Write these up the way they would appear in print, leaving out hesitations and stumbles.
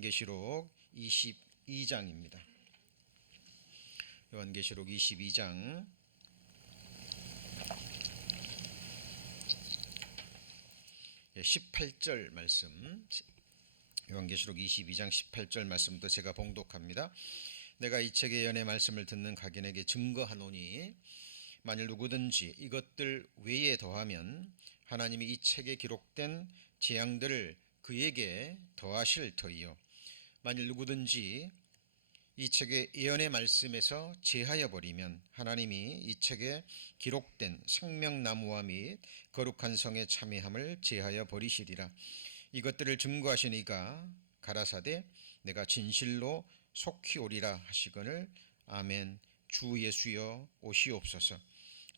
요한계시록 22장입니다. 요한계시록 22장 18절 말씀, 요한계시록 22장 18절 말씀부터 제가 봉독합니다. 내가 이 책의 예언의 말씀을 듣는 각인에게 증거하노니 만일 누구든지 이것들 외에 더하면 하나님이 이 책에 기록된 재앙들을 그에게 더하실 터이요 만일 누구든지 이 책의 예언의 말씀에서 제하여 버리면 하나님이 이 책에 기록된 생명나무와 및 거룩한 성의 참회함을 제하여 버리시리라. 이것들을 증거하신 이가 가라사대 내가 진실로 속히 오리라 하시거늘. 아멘. 주 예수여 오시옵소서.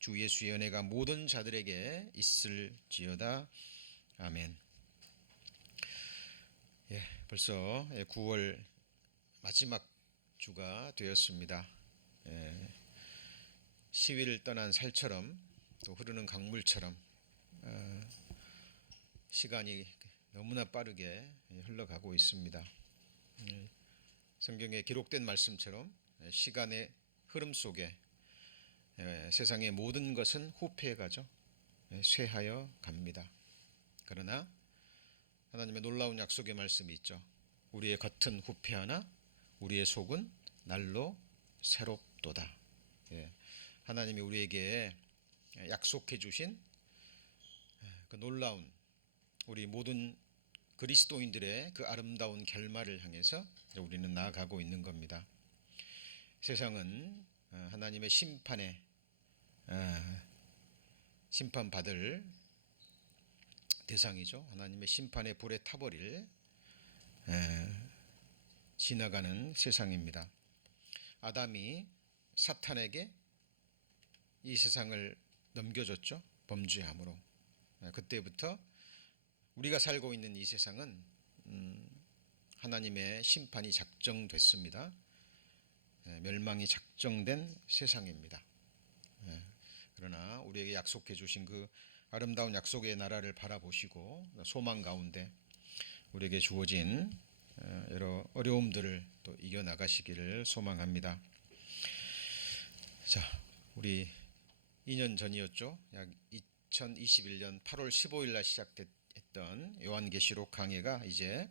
주 예수의 은혜가 모든 자들에게 있을지어다. 아멘. 벌써 9월 마지막 주가 되었습니다. 10일을 떠난 살처럼 또 흐르는 강물처럼 시간이 너무나 빠르게 흘러가고 있습니다. 성경에 기록된 말씀처럼 시간의 흐름 속에 세상의 모든 것은 후패해가죠. 쇠하여 갑니다. 그러나 하나님의 놀라운 약속의 말씀이 있죠. 우리의 겉은 후패하나 우리의 속은 날로 새롭도다. 하나님이 우리에게 약속해 주신 그 놀라운 우리 모든 그리스도인들의 그 아름다운 결말을 향해서 우리는 나아가고 있는 겁니다. 세상은 하나님의 심판에 심판받을 대상이죠. 하나님의 심판의 불에 타버릴 지나가는 세상입니다. 아담이 사탄에게 이 세상을 넘겨줬죠. 범죄함으로. 그때부터 우리가 살고 있는 이 세상은 하나님의 심판이 작정됐습니다. 멸망이 작정된 세상입니다. 그러나 우리에게 약속해 주신 그 아름다운 약속의 나라를 바라보시고 소망 가운데 우리에게 주어진 여러 어려움들을 또 이겨나가시기를 소망합니다. 자, 우리 2년 전이었죠. 약 2021년 8월 15일 날 시작했던 요한계시록 강해가 이제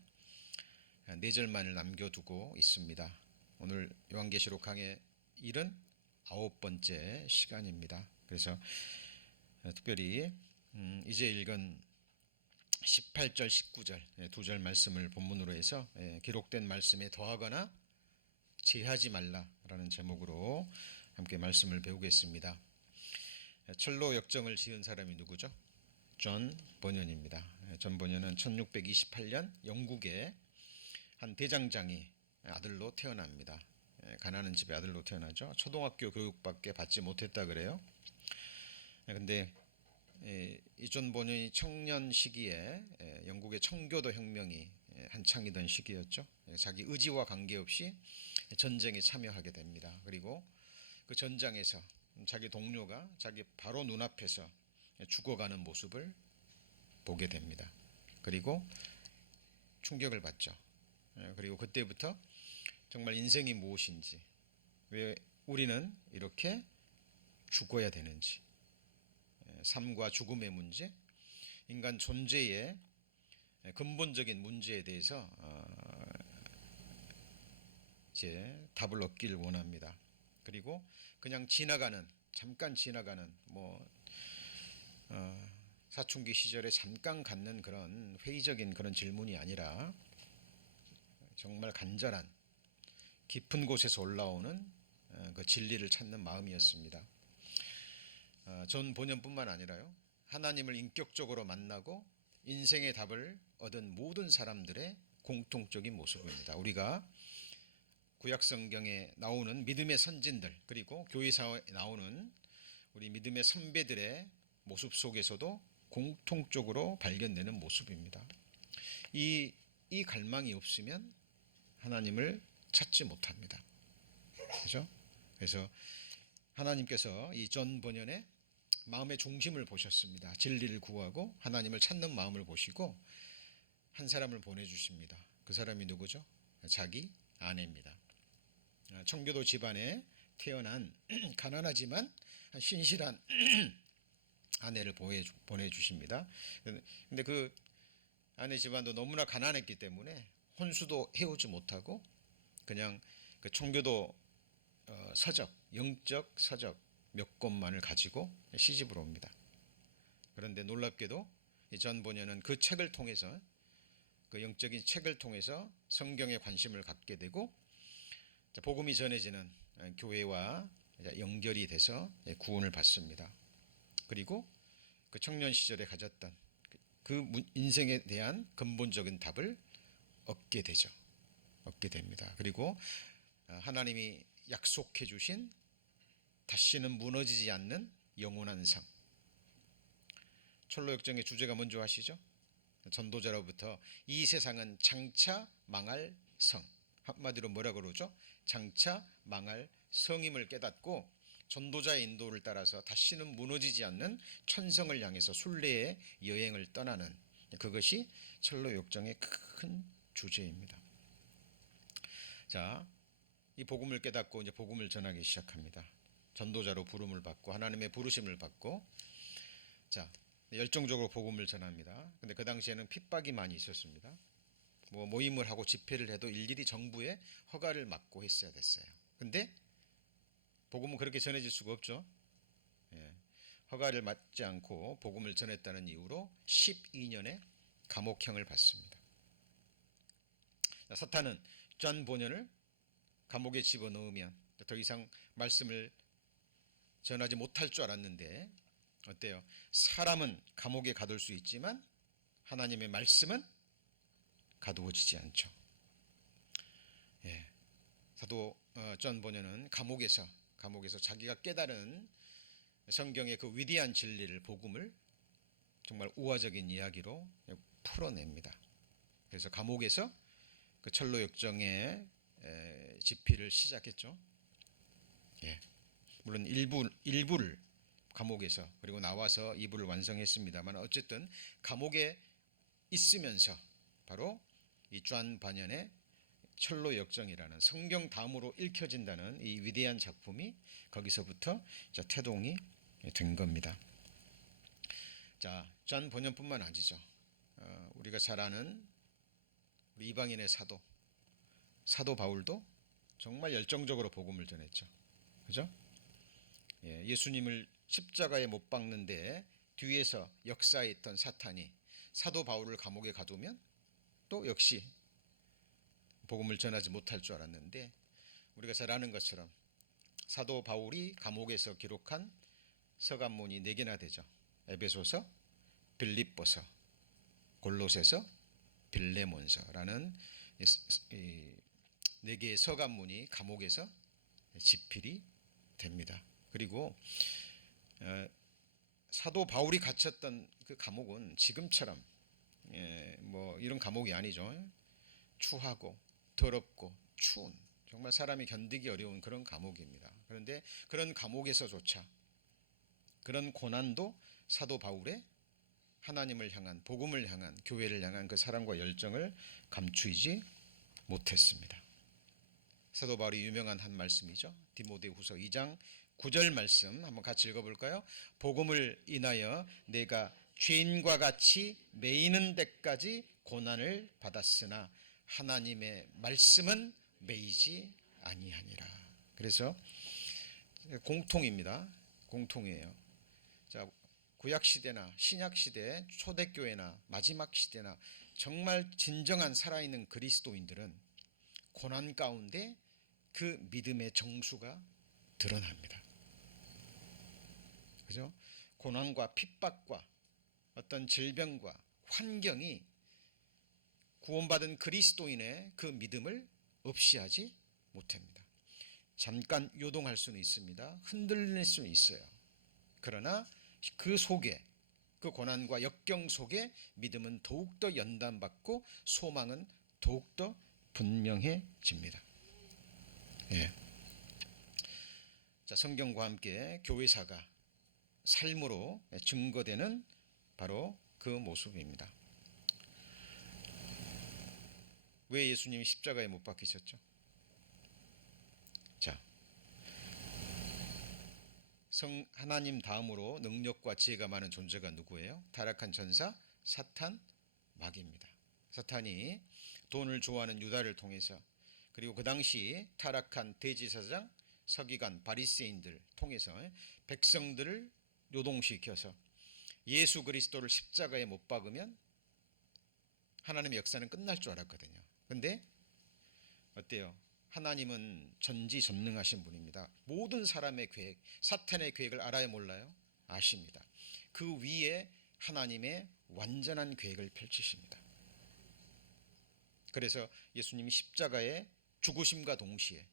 4절만을 남겨두고 있습니다. 오늘 요한계시록 강해 79번째 시간입니다. 그래서 특별히 이제 읽은 18절, 19절 두 절 말씀을 본문으로 해서 기록된 말씀에 더하거나 제하지 말라라는 제목으로 함께 말씀을 배우겠습니다. 철로 역정을 지은 사람이 누구죠? 존 버년입니다. 존 버년은 1628년 영국의 한 대장장이 아들로 태어납니다. 가난한 집의 아들로 태어나죠. 초등학교 교육밖에 받지 못했다 그래요. 근데 이 존 버년이 청년 시기에 영국의 청교도 혁명이 한창이던 시기였죠. 자기 의지와 관계없이 전쟁에 참여하게 됩니다. 그리고 그 전장에서 자기 동료가 자기 바로 눈앞에서 죽어가는 모습을 보게 됩니다. 그리고 충격을 받죠. 그리고 그때부터 정말 인생이 무엇인지, 왜 우리는 이렇게 죽어야 되는지, 삶과 죽음의 문제, 인간 존재의 근본적인 문제에 대해서 이제 답을 얻기를 원합니다. 그리고 그냥 지나가는, 잠깐 지나가는 사춘기 시절에 잠깐 갖는 그런 회의적인 그런 질문이 아니라 정말 간절한 깊은 곳에서 올라오는 그 진리를 찾는 마음이었습니다. 존 버년뿐만 아니라요, 하나님을 인격적으로 만나고 인생의 답을 얻은 모든 사람들의 공통적인 모습입니다. 우리가 구약성경에 나오는 믿음의 선진들, 그리고 교회사에 나오는 우리 믿음의 선배들의 모습 속에서도 공통적으로 발견되는 모습입니다. 이 갈망이 없으면 하나님을 찾지 못합니다. 그렇죠? 그래서 하나님께서 이 존 버년의 마음의 중심을 보셨습니다. 진리를 구하고 하나님을 찾는 마음을 보시고 한 사람을 보내주십니다. 그 사람이 누구죠? 자기 아내입니다. 청교도 집안에 태어난 가난하지만 신실한 아내를 보내주십니다. 근데 그 아내 집안도 너무나 가난했기 때문에 혼수도 해오지 못하고 그냥 그 청교도 서적, 영적 서적 몇 권만을 가지고 시집을 옵니다. 그런데 놀랍게도 이 전 보녀는 그 책을 통해서, 그 영적인 책을 통해서 성경에 관심을 갖게 되고 복음이 전해지는 교회와 연결이 돼서 구원을 받습니다. 그리고 그 청년 시절에 가졌던 그 인생에 대한 근본적인 답을 얻게 됩니다. 그리고 하나님이 약속해 주신 다시는 무너지지 않는 영원한 성. 철로역정의 주제가 뭔지 아시죠? 전도자로부터 이 세상은 장차 망할 성, 한마디로 뭐라 그러죠? 장차 망할 성임을 깨닫고 전도자의 인도를 따라서 다시는 무너지지 않는 천성을 향해서 순례의 여행을 떠나는, 그것이 철로역정의 큰 주제입니다. 자, 이 복음을 깨닫고 이제 복음을 전하기 시작합니다. 전도자로 부름을 받고 하나님의 부르심을 받고, 자, 열정적으로 복음을 전합니다. 근데 그 당시에는 핍박이 많이 있었습니다. 모임을 하고 집회를 해도 일일이 정부의 허가를 받고 했어야 됐어요. 근데 복음은 그렇게 전해질 수가 없죠. 허가를 받지 않고 복음을 전했다는 이유로 12년의 감옥형을 받습니다. 사탄은 전 본연을 감옥에 집어넣으면 더 이상 말씀을 전하지 못할 줄 알았는데 어때요? 사람은 감옥에 가둘 수 있지만 하나님의 말씀은 가두어지지 않죠. 사도 전 본연은 감옥에서 자기가 깨달은 성경의 그 위대한 진리를, 복음을 정말 우화적인 이야기로 풀어냅니다. 그래서 감옥에서 그 철로역정의 집필을 시작했죠. 물론 일부를 감옥에서, 그리고 나와서 2부를 완성했습니다만 어쨌든 감옥에 있으면서 바로 이 존 바년의 철로역정이라는 성경 다음으로 읽혀진다는 이 위대한 작품이 거기서부터 태동이 된 겁니다. 자, 존 번연뿐만 아니죠. 우리가 잘 아는 우리 이방인의 사도 바울도 정말 열정적으로 복음을 전했죠. 그죠? 예수님을 십자가에 못 박는데 뒤에서 역사했던 사탄이 사도 바울을 감옥에 가두면 또 역시 복음을 전하지 못할 줄 알았는데, 우리가 잘 아는 것처럼 사도 바울이 감옥에서 기록한 서간문이 4개나 되죠. 에베소서, 빌립보서, 골로새서, 빌레몬서라는 4개의 서간문이 감옥에서 집필이 됩니다. 그리고 사도 바울이 갇혔던 그 감옥은 지금처럼 이런 감옥이 아니죠. 추하고 더럽고 추운, 정말 사람이 견디기 어려운 그런 감옥입니다. 그런데 그런 감옥에서조차 그런 고난도 사도 바울의 하나님을 향한, 복음을 향한, 교회를 향한 그 사랑과 열정을 감추지 못했습니다. 사도 바울이 유명한 한 말씀이죠. 디모데후서 2장 9절 말씀 한번 같이 읽어볼까요? 복음을 인하여 내가 죄인과 같이 매이는 데까지 고난을 받았으나 하나님의 말씀은 매이지 아니하니라. 그래서 공통입니다. 공통이에요. 자, 구약 시대나 신약 시대, 초대교회나 마지막 시대나 정말 진정한 살아있는 그리스도인들은 고난 가운데 그 믿음의 정수가 드러납니다. 그죠? 고난과 핍박과 어떤 질병과 환경이 구원받은 그리스도인의 그 믿음을 없이하지 못합니다. 잠깐 요동할 수는 있습니다. 흔들릴 수는 있어요. 그러나 그 속에, 그 고난과 역경 속에 믿음은 더욱더 연단받고 소망은 더욱더 분명해집니다. 자, 성경과 함께 교회사가 삶으로 증거되는 바로 그 모습입니다. 왜 예수님이 십자가에 못 박히셨죠? 자, 하나님 다음으로 능력과 지혜가 많은 존재가 누구예요? 타락한 전사 사탄 마귀입니다. 사탄이 돈을 좋아하는 유다를 통해서, 그리고 그 당시 타락한 대제사장, 서기관, 바리새인들 통해서 백성들을 요동시켜서 예수 그리스도를 십자가에 못 박으면 하나님의 역사는 끝날 줄 알았거든요. 근데 어때요? 하나님은 전지전능하신 분입니다. 모든 사람의 계획, 사탄의 계획을 알아요, 몰라요? 아십니다. 그 위에 하나님의 완전한 계획을 펼치십니다. 그래서 예수님이 십자가에 죽으심과 동시에,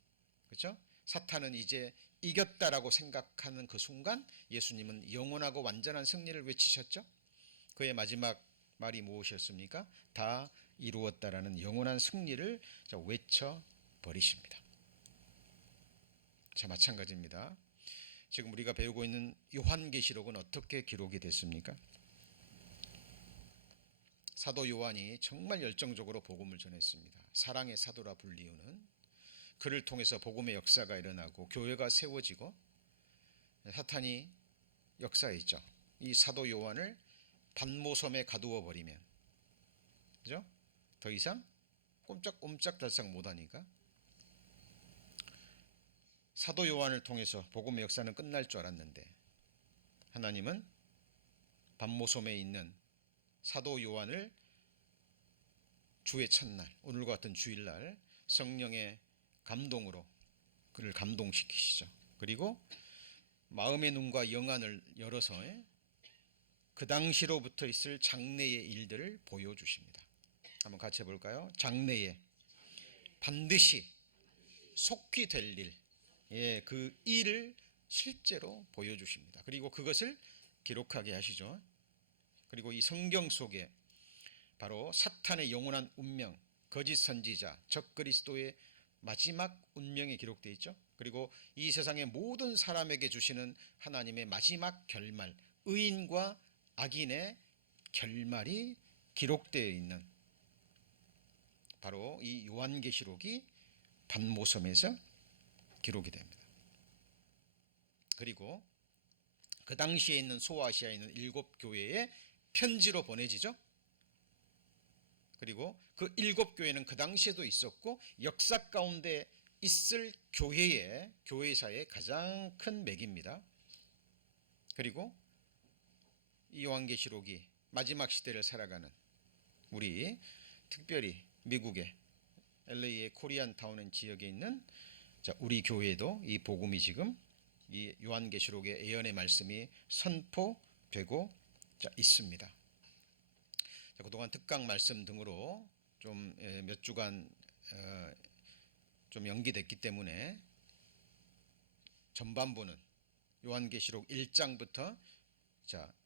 그렇죠? 사탄은 이제 이겼다라고 생각하는 그 순간 예수님은 영원하고 완전한 승리를 외치셨죠. 그의 마지막 말이 무엇이었습니까? 다 이루었다라는 영원한 승리를 외쳐버리십니다. 자, 마찬가지입니다. 지금 우리가 배우고 있는 요한계시록은 어떻게 기록이 됐습니까? 사도 요한이 정말 열정적으로 복음을 전했습니다. 사랑의 사도라 불리우는, 그를 통해서 복음의 역사가 일어나고 교회가 세워지고 사탄이 역사했죠. 이 사도 요한을 반모섬에 가두어 버리면, 그죠? 더 이상 꼼짝달싹 못하니까 사도 요한을 통해서 복음의 역사는 끝날 줄 알았는데 하나님은 반모섬에 있는 사도 요한을 주의 첫날, 오늘과 같은 주일날 성령의 감동으로 그를 감동시키시죠. 그리고 마음의 눈과 영안을 열어서 그 당시로부터 있을 장래의 일들을 보여주십니다. 한번 같이 해볼까요? 장래에 반드시 속히 될 일, 그 일을 실제로 보여주십니다. 그리고 그것을 기록하게 하시죠. 그리고 이 성경 속에 바로 사탄의 영원한 운명, 거짓 선지자, 적그리스도의 마지막 운명이 기록되어 있죠. 그리고 이 세상의 모든 사람에게 주시는 하나님의 마지막 결말, 의인과 악인의 결말이 기록되어 있는 바로 이 요한계시록이 반모섬에서 기록이 됩니다. 그리고 그 당시에 있는 소아시아에 있는 7교회에 편지로 보내지죠. 그리고 그 7교회는 그 당시에도 있었고 역사 가운데 있을 교회사의 가장 큰 맥입니다. 그리고 이 요한계시록이 마지막 시대를 살아가는 우리, 특별히 미국의 LA의 코리안타운 지역에 있는 우리 교회에도 이 복음이 지금 이 요한계시록의 예언의 말씀이 선포되고 있습니다. 그동안 특강 말씀 등으로 좀 몇 주간 좀 연기됐기 때문에 전반부는 요한계시록 1장부터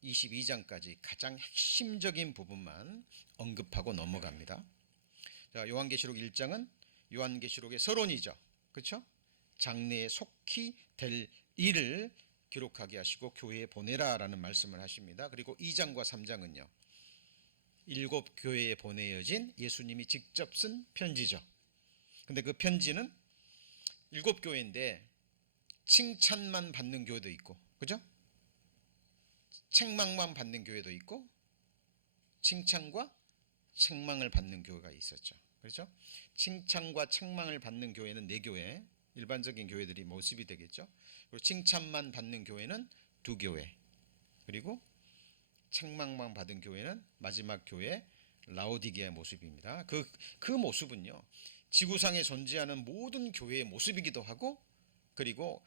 22장까지 가장 핵심적인 부분만 언급하고 넘어갑니다. 요한계시록 1장은 요한계시록의 서론이죠. 그렇죠? 장래에 속히 될 일을 기록하게 하시고 교회에 보내라라는 말씀을 하십니다. 그리고 2장과 3장은요. 7교회에 보내어진 예수님이 직접 쓴 편지죠. 근데 그 편지는 7교회인데 칭찬만 받는 교회도 있고, 그죠? 책망만 받는 교회도 있고 칭찬과 책망을 받는 교회가 있었죠. 그렇죠? 칭찬과 책망을 받는 교회는 4교회, 일반적인 교회들이 모습이 되겠죠. 그리고 칭찬만 받는 교회는 2교회, 그리고 책망만 받은 교회는 마지막 교회 라오디게아 모습입니다. 그 모습은요, 지구상에 존재하는 모든 교회의 모습이기도 하고, 그리고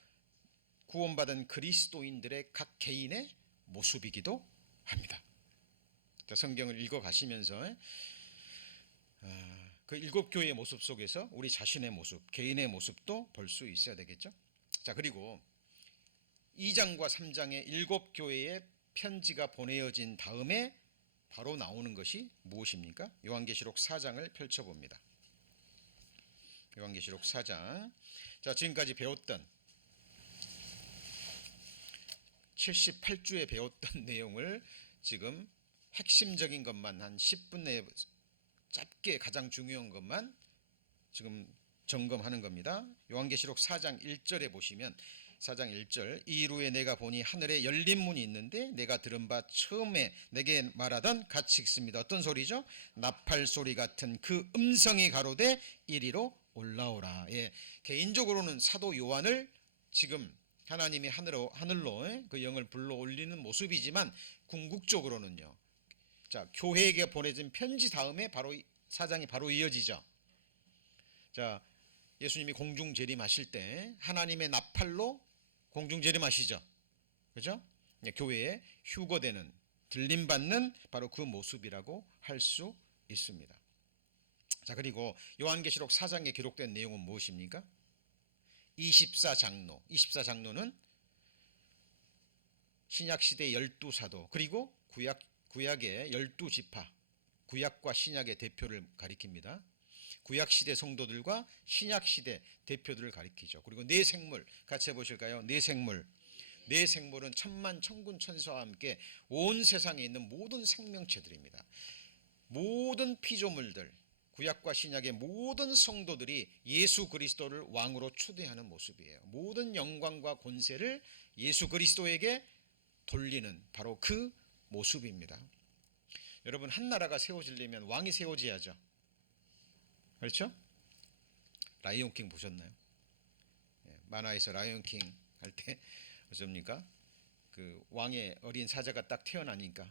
구원받은 그리스도인들의 각 개인의 모습이기도 합니다. 성경을 읽어 가시면서 그 7교회의 모습 속에서 우리 자신의 모습, 개인의 모습도 볼 수 있어야 되겠죠. 그리고 2장과 3장의 7교회의 편지가 보내어진 다음에 바로 나오는 것이 무엇입니까? 요한계시록 4장을 펼쳐봅니다. 요한계시록 4장. 지금까지 배웠던 78주에 배웠던 내용을 지금 핵심적인 것만 한 10분 내에 짧게 가장 중요한 것만 지금 점검하는 겁니다. 요한계시록 4장 1절에 보시면 4장 1절 이후에 내가 보니 하늘에 열린 문이 있는데 내가 들은 바 처음에 내게 말하던 같이 읽습니다. 어떤 소리죠? 나팔 소리 같은 그 음성이 가로되 이리로 올라오라. 예, 개인적으로는 사도 요한을 지금 하나님이 하늘로 그 영을 불러 올리는 모습이지만 궁극적으로는요. 자, 교회에게 보내진 편지 다음에 바로 사장이 바로 이어지죠. 자, 예수님이 공중 재림하실 때 하나님의 나팔로 공중 재림하시죠. 그죠? 교회에 휴거되는 들림 받는 바로 그 모습이라고 할 수 있습니다. 자, 그리고 요한계시록 4장에 기록된 내용은 무엇입니까? 24장로. 24장로는 신약 시대의 12사도 그리고 구약의 12지파, 구약과 신약의 대표를 가리킵니다. 구약 시대 성도들과 신약 시대 대표들을 가리키죠. 그리고 네 생물 같이 해보실까요? 네 생물. 네 생물은 천만 천군 천사와 함께 온 세상에 있는 모든 생명체들입니다. 모든 피조물들, 구약과 신약의 모든 성도들이 예수 그리스도를 왕으로 초대하는 모습이에요. 모든 영광과 권세를 예수 그리스도에게 돌리는 바로 그 모습입니다. 여러분, 한 나라가 세워지려면 왕이 세워져야죠. 그렇죠? 라이온킹 보셨나요? 만화에서 라이온킹 할 때 어쩝니까? 그 왕의 어린 사자가 딱 태어나니까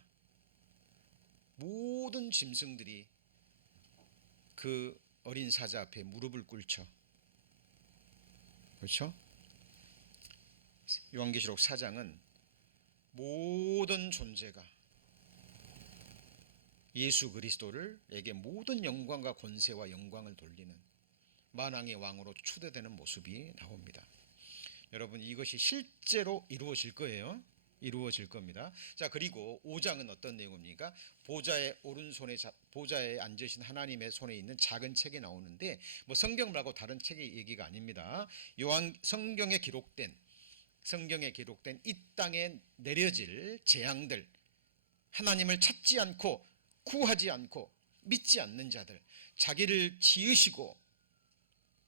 모든 짐승들이 그 어린 사자 앞에 무릎을 꿇죠. 그렇죠? 요한계시록 4장은 모든 존재가 예수 그리스도를에게 모든 영광과 권세와 영광을 돌리는 만왕의 왕으로 초대되는 모습이 나옵니다. 여러분, 이것이 실제로 이루어질 거예요. 이루어질 겁니다. 자, 그리고 5장은 어떤 내용입니까? 보좌에 앉으신 하나님의 손에 있는 작은 책이 나오는데 뭐 성경 말고 다른 책의 얘기가 아닙니다. 성경에 기록된 이 땅에 내려질 재앙들, 하나님을 찾지 않고 구하지 않고 믿지 않는 자들, 자기를 지으시고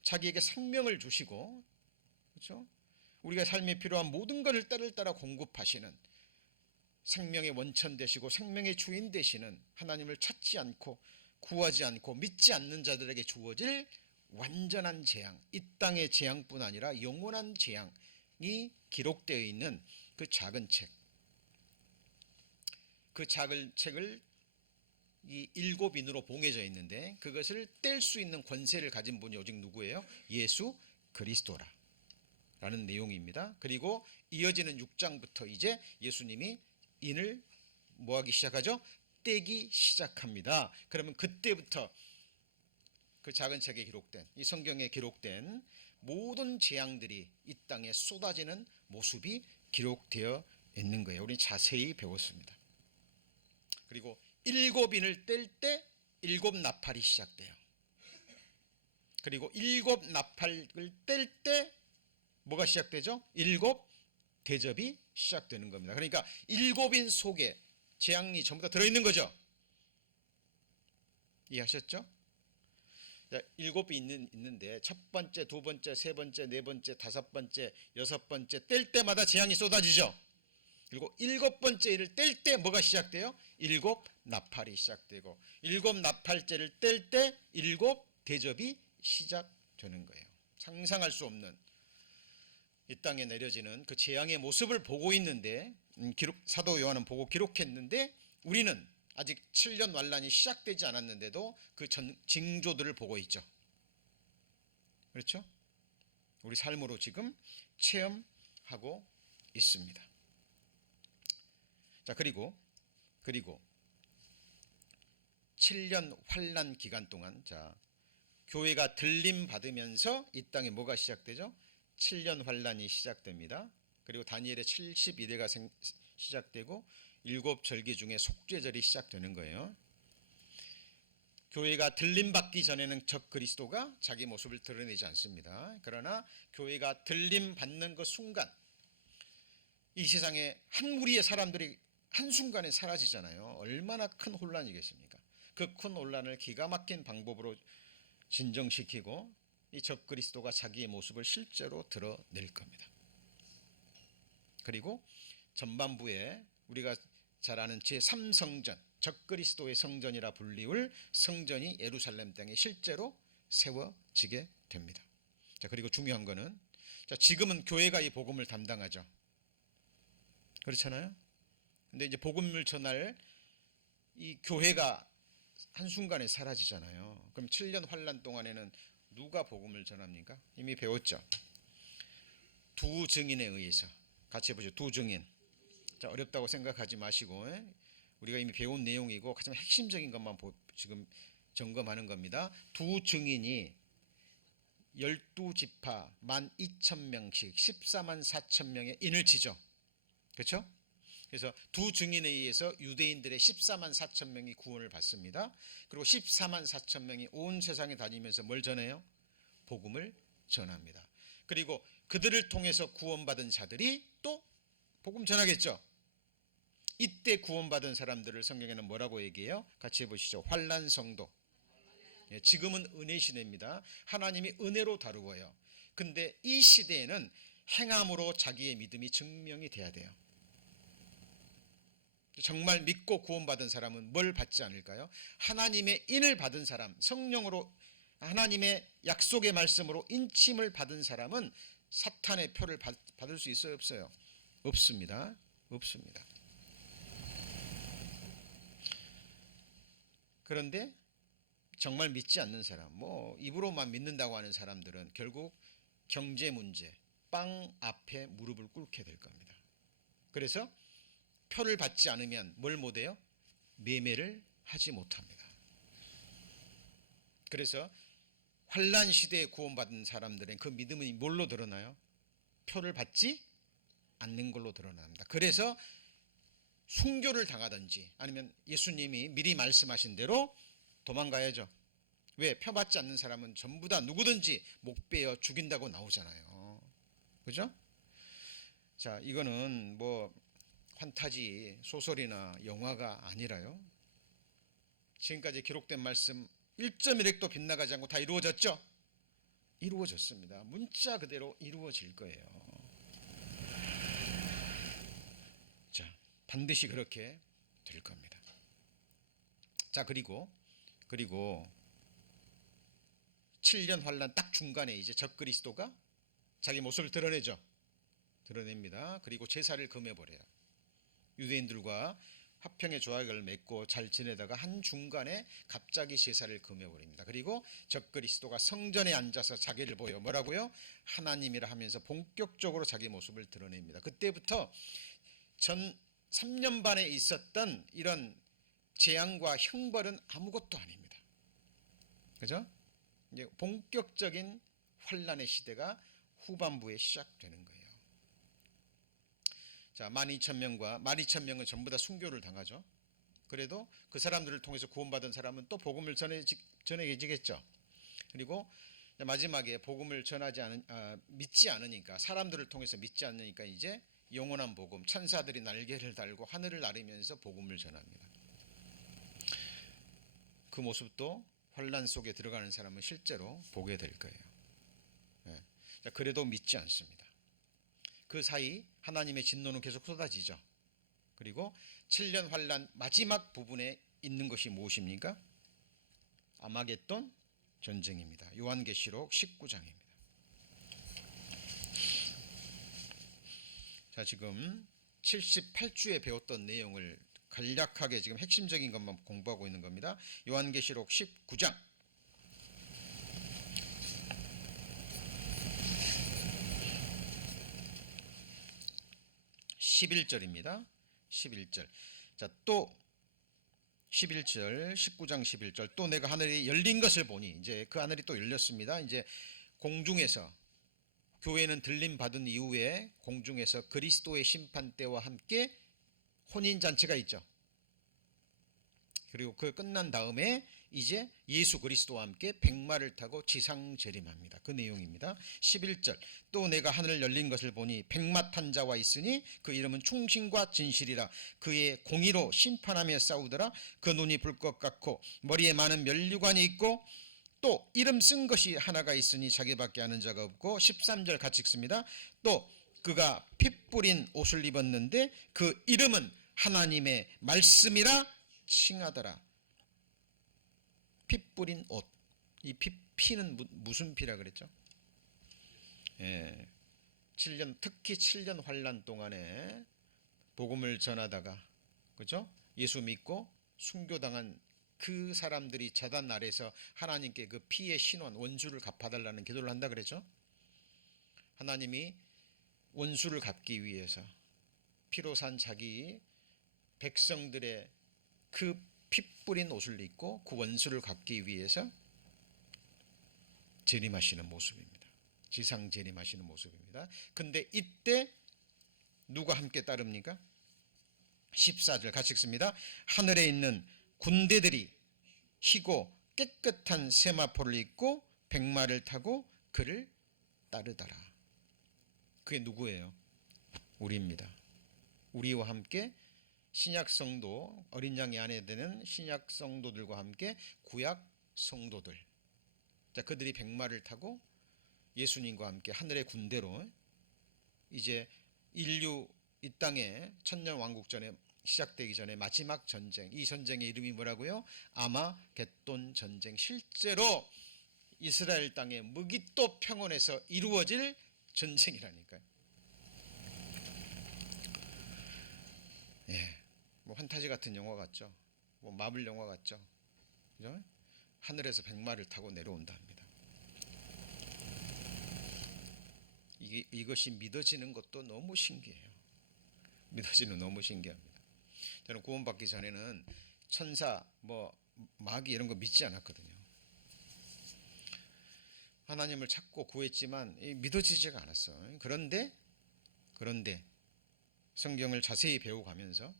자기에게 생명을 주시고, 그렇죠? 우리가 삶에 필요한 모든 것을 때를 따라 공급하시는 생명의 원천 되시고 생명의 주인 되시는 하나님을 찾지 않고 구하지 않고 믿지 않는 자들에게 주어질 완전한 재앙, 이 땅의 재앙뿐 아니라 영원한 재앙이 기록되어 있는 그 작은 책, 그 작은 책을 이 7인으로 봉해져 있는데 그것을 뗄 수 있는 권세를 가진 분이 오직 누구예요? 예수 그리스도라 라는 내용입니다. 그리고 이어지는 6장부터 이제 예수님이 인을 뭐하기 시작하죠? 떼기 시작합니다. 그러면 그때부터 그 작은 책에 기록된, 이 성경에 기록된 모든 재앙들이 이 땅에 쏟아지는 모습이 기록되어 있는 거예요. 우리는 자세히 배웠습니다. 그리고 7인을 뗄 때 7 나팔이 시작돼요. 그리고 7 나팔을 뗄 때 뭐가 시작되죠? 7 대접이 시작되는 겁니다. 그러니까 7인 속에 재앙이 전부 다 들어있는 거죠. 이해하셨죠? 7이 있는데 첫 번째, 두 번째, 세 번째, 네 번째, 다섯 번째, 여섯 번째 뗄 때마다 재앙이 쏟아지죠. 그리고 7번째를 뗄 때 뭐가 시작돼요? 7 나팔이 시작되고 7 나팔째를 뗄 때 7 대접이 시작되는 거예요. 상상할 수 없는 이 땅에 내려지는 그 재앙의 모습을 보고 있는데 사도 요한은 보고 기록했는데 우리는 아직 7년 환란이 시작되지 않았는데도 그 징조들을 보고 있죠. 그렇죠? 우리 삶으로 지금 체험하고 있습니다. 자, 그리고 7년 환란 기간 동안 자, 교회가 들림 받으면서 이 땅에 뭐가 시작되죠? 7년 환란이 시작됩니다. 그리고 다니엘의 72대가 시작되고 7 절기 중에 속죄절이 시작되는 거예요. 교회가 들림 받기 전에는 적 그리스도가 자기 모습을 드러내지 않습니다. 그러나 교회가 들림 받는 그 순간 이 세상에 한 무리의 사람들이 한순간에 사라지잖아요. 얼마나 큰 혼란이겠습니까? 그 큰 혼란을 기가 막힌 방법으로 진정시키고 이 적그리스도가 자기의 모습을 실제로 드러낼 겁니다. 그리고 전반부에 우리가 잘 아는 제3성전, 적그리스도의 성전이라 불리울 성전이 예루살렘 땅에 실제로 세워지게 됩니다. 자, 그리고 중요한 거는, 자, 지금은 교회가 이 복음을 담당하죠. 그렇잖아요. 근데 이제 복음을 전할 이 교회가 한순간에 사라지잖아요. 그럼 7년 환란 동안에는 누가 복음을 전합니까? 이미 배웠죠. 두 증인에 의해서. 같이 해보죠. 두 증인. 자, 어렵다고 생각하지 마시고, 우리가 이미 배운 내용이고 가장 핵심적인 것만 지금 점검하는 겁니다. 두 증인이 12지파 12,000명씩 14만 4천 명의 인을 치죠. 그렇죠? 그래서 두 증인에 의해서 유대인들의 14만 4천 명이 구원을 받습니다. 그리고 14만 4천 명이 온 세상에 다니면서 뭘 전해요? 복음을 전합니다. 그리고 그들을 통해서 구원받은 자들이 또 복음 전하겠죠. 이때 구원받은 사람들을 성경에는 뭐라고 얘기해요? 같이 해보시죠. 환난 성도. 지금은 은혜 시대입니다. 하나님이 은혜로 다루어요. 근데 이 시대에는 행함으로 자기의 믿음이 증명이 돼야 돼요. 정말 믿고 구원받은 사람은 뭘 받지 않을까요? 하나님의 인을 받은 사람, 성령으로 하나님의 약속의 말씀으로 인침을 받은 사람은 사탄의 표를 받을 수 있어요, 없어요? 없습니다. 없습니다. 그런데 정말 믿지 않는 사람, 뭐 입으로만 믿는다고 하는 사람들은 결국 경제 문제, 빵 앞에 무릎을 꿇게 될 겁니다. 그래서 표를 받지 않으면 뭘 못해요? 매매를 하지 못합니다. 그래서 환란 시대에 구원받은 사람들은 그 믿음이 뭘로 드러나요? 표를 받지 않는 걸로 드러납니다. 그래서 순교를 당하든지 아니면 예수님이 미리 말씀하신 대로 도망가야죠. 왜? 표 받지 않는 사람은 전부 다 누구든지 목베어 죽인다고 나오잖아요. 그죠? 자, 이거는 뭐 판타지 소설이나 영화가 아니라요. 지금까지 기록된 말씀 1.1획도 빗나가지 않고 다 이루어졌죠? 이루어졌습니다. 문자 그대로 이루어질 거예요. 자, 반드시 그렇게 될 겁니다. 자, 그리고 7년 환란 딱 중간에 이제 적그리스도가 자기 모습을 드러내죠. 드러냅니다. 그리고 제사를 금해버려요. 유대인들과 화평의 조약을 맺고 잘 지내다가 한중간에 갑자기 제사를 금해버립니다. 그리고 적그리스도가 성전에 앉아서 자기를 보여 뭐라고요? 하나님이라 하면서 본격적으로 자기 모습을 드러냅니다. 그때부터 전 3년 반에 있었던 이런 재앙과 형벌은 아무것도 아닙니다. 그죠? 이제 본격적인 환란의 시대가 후반부에 시작되는 거예요. 자, 12,000명은 전부 다 순교를 당하죠. 그래도 그 사람들을 통해서 구원받은 사람은 또 복음을 전해지겠죠. 그리고 마지막에 복음을 믿지 않으니까, 사람들을 통해서 믿지 않으니까 이제 영원한 복음, 천사들이 날개를 달고 하늘을 나르면서 복음을 전합니다. 그 모습도 환란 속에 들어가는 사람은 실제로 보게 될 거예요. 자, 그래도 믿지 않습니다. 그 사이 하나님의 진노는 계속 쏟아지죠. 그리고 7년 환란 마지막 부분에 있는 것이 무엇입니까? 아마겟돈 전쟁입니다. 요한계시록 19장입니다. 자, 지금 78주에 배웠던 내용을 간략하게 지금 핵심적인 것만 공부하고 있는 겁니다. 요한계시록 19장 11절입니다. 11절. 자, 또 11절, 19장 11절. 또 내가 하늘이 열린 것을 보니, 이제 그 하늘이 또 열렸습니다. 이제 공중에서, 교회는 들림 받은 이후에 공중에서 그리스도의 심판 때와 함께 혼인 잔치가 있죠. 그리고 그 끝난 다음에 이제 예수 그리스도와 함께 백마를 타고 지상 재림합니다. 그 내용입니다. 11절 또 내가 하늘 열린 것을 보니 백마 탄 자와 있으니 그 이름은 충신과 진실이라. 그의 공의로 심판하며 싸우더라. 그 눈이 불꽃 같고 머리에 많은 면류관이 있고 또 이름 쓴 것이 하나가 있으니 자기밖에 아는 자가 없고 13절 같이 읽습니다. 또 그가 피 뿌린 옷을 입었는데 그 이름은 하나님의 말씀이라 칭하더라. 피 뿌린 옷. 이 피는 무슨 피라 그랬죠? 7년 특히 7년 환란 동안에 복음을 전하다가 그죠? 예수 믿고 순교당한 그 사람들이 제단 아래서 하나님께 그 피의 신원 원수를 갚아달라는 기도를 한다 그랬죠? 하나님이 원수를 갚기 위해서 피로 산 자기 백성들의 그 피 뿌린 옷을 입고 그 원수를 갚기 위해서 재림하시는 모습입니다. 지상 재림하시는 모습입니다. 근데 이때 누가 함께 따릅니까? 14절 같이 읽습니다. 하늘에 있는 군대들이 희고 깨끗한 세마포를 입고 백마를 타고 그를 따르더라. 그게 누구예요? 우리입니다. 우리와 함께 신약 성도, 어린 양의 아내 되는 신약 성도들과 함께 구약 성도들, 자, 그들이 백마를 타고 예수님과 함께 하늘의 군대로 이제 인류 이 땅에 천년 왕국 전에 시작되기 전에 마지막 전쟁, 이 전쟁의 이름이 뭐라고요? 아마겟돈 전쟁. 실제로 이스라엘 땅의 무기또 평원에서 이루어질 전쟁이라니까요. 뭐 판타지 같은 영화 같죠. 뭐 마블 영화 같죠. 그죠? 하늘에서 백마를 타고 내려온다 합니다. 이것이 믿어지는 것도 너무 신기해요. 믿어지는 너무 신기합니다. 저는 구원받기 전에는 천사, 뭐 마귀 이런 거 믿지 않았거든요. 하나님을 찾고 구했지만 믿어지지가 않았어요. 그런데 성경을 자세히 배워가면서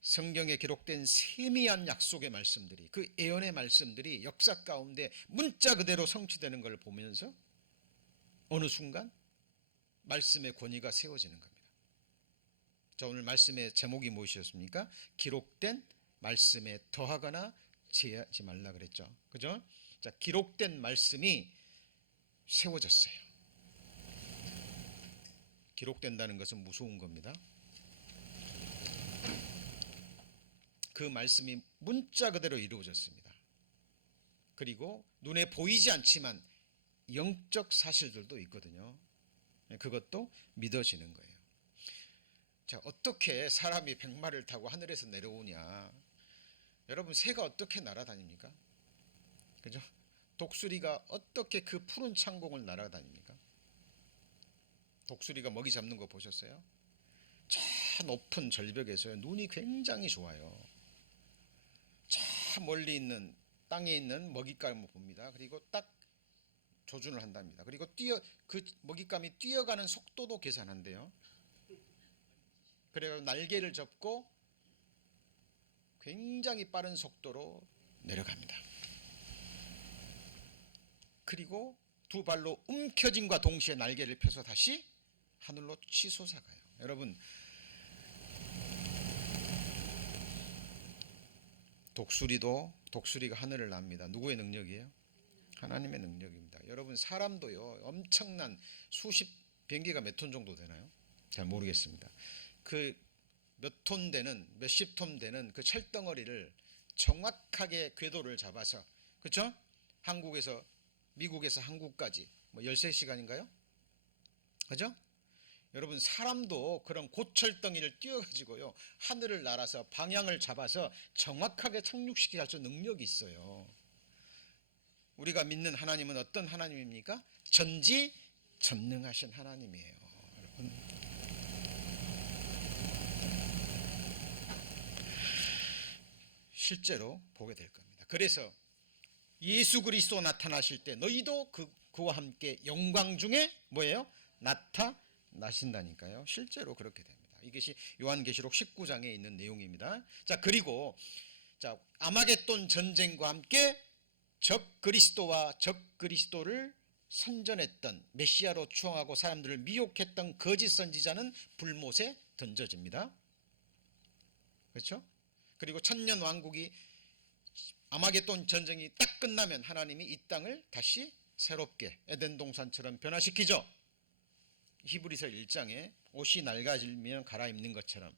성경에 기록된 세미한 약속의 말씀들이, 그 예언의 말씀들이 역사 가운데 문자 그대로 성취되는 걸 보면서 어느 순간 말씀의 권위가 세워지는 겁니다. 자, 오늘 말씀의 제목이 무엇이었습니까? 기록된 말씀에 더하거나 제하지 말라 그랬죠. 그죠? 자, 기록된 말씀이 세워졌어요. 기록된다는 것은 무서운 겁니다. 그 말씀이 문자 그대로 이루어졌습니다. 그리고 눈에 보이지 않지만 영적 사실들도 있거든요. 그것도 믿어지는 거예요. 자, 어떻게 사람이 백마를 타고 하늘에서 내려오냐? 여러분, 새가 어떻게 날아다닙니까? 그죠? 독수리가 어떻게 그 푸른 창공을 날아다닙니까? 독수리가 먹이 잡는 거 보셨어요? 저 높은 절벽에서요, 눈이 굉장히 좋아요. 저 멀리 있는 땅에 있는 먹잇감을 봅니다. 그리고 딱 조준을 한답니다. 그리고 그 먹잇감이 뛰어가는 속도도 계산한대요. 그래서 날개를 접고 굉장히 빠른 속도로 내려갑니다. 그리고 두 발로 움켜짐과 동시에 날개를 펴서 다시 하늘로 치솟아가요. 여러분, 독수리가 하늘을 납니다. 누구의 능력이에요? 하나님의 능력입니다. 여러분, 사람도요, 엄청난 수십, 비행기가 몇 톤 정도 되나요? 잘 모르겠습니다. 그 몇 톤 되는, 몇십 톤 되는 그 철덩어리를 정확하게 궤도를 잡아서, 그렇죠? 미국에서 한국까지 뭐 13시간인가요? 그죠? 여러분, 사람도 그런 고철덩이를 띄워가지고요, 하늘을 날아서 방향을 잡아서 정확하게 착륙시키게 할 수 있는 능력이 있어요. 우리가 믿는 하나님은 어떤 하나님입니까? 전지전능하신 하나님이에요. 여러분, 실제로 보게 될 겁니다. 그래서 예수 그리스도 나타나실 때 너희도 그와 함께 영광 중에 뭐예요? 나타나신다니까요. 실제로 그렇게 됩니다. 이것이 요한계시록 19장에 있는 내용입니다. 자, 그리고 자, 아마겟돈 전쟁과 함께 적 그리스도와 적 그리스도를 선전했던, 메시아로 추앙하고 사람들을 미혹했던 거짓 선지자는 불못에 던져집니다. 그렇죠? 그리고 천년 왕국이, 아마겟돈 전쟁이 딱 끝나면 하나님이 이 땅을 다시 새롭게 에덴 동산처럼 변화시키죠. 히브리서 1장에 옷이 낡아지면 갈아입는 것처럼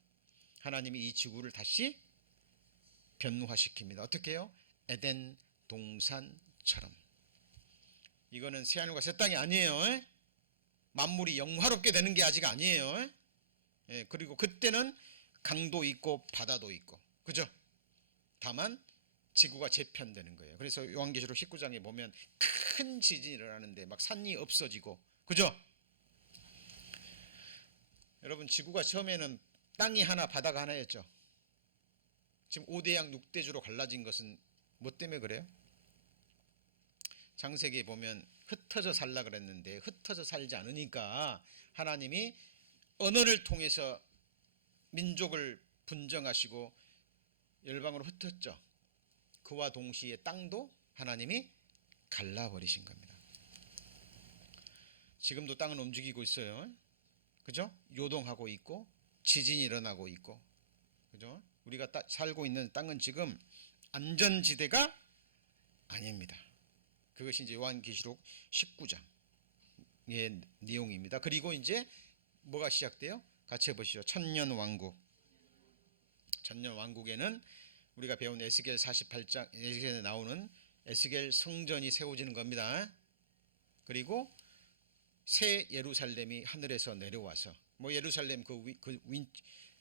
하나님이 이 지구를 다시 변화시킵니다. 어떻게 해요? 에덴 동산처럼. 이거는 새하늘과 새 땅이 아니에요. 만물이 영화롭게 되는 게 아직 아니에요. 그리고 그때는 강도 있고 바다도 있고, 그죠? 다만 지구가 재편되는 거예요. 그래서 요한계시록 19장에 보면 큰 지진이 일어나는데 막 산이 없어지고, 그죠? 여러분, 지구가 처음에는 땅이 하나 바다가 하나였죠. 지금 5대양 6대주로 갈라진 것은 뭐 때문에 그래요? 창세기에 보면 흩어져 살라 그랬는데 흩어져 살지 않으니까 하나님이 언어를 통해서 민족을 분정하시고 열방으로 흩었죠. 그와 동시에 땅도 하나님이 갈라버리신 겁니다. 지금도 땅은 움직이고 있어요. 그죠? 요동하고 있고 지진이 일어나고 있고, 그죠? 우리가 살고 있는 땅은 지금 안전지대가 아닙니다. 그것이 이제 요한계시록 19장의 내용입니다. 그리고 이제 뭐가 시작돼요? 같이 해보시죠. 천년왕국. 천년왕국에는 우리가 배운 에스겔 48장, 에스겔에 나오는 에스겔 성전이 세워지는 겁니다. 그리고 새 예루살렘이 하늘에서 내려와서, 뭐 예루살렘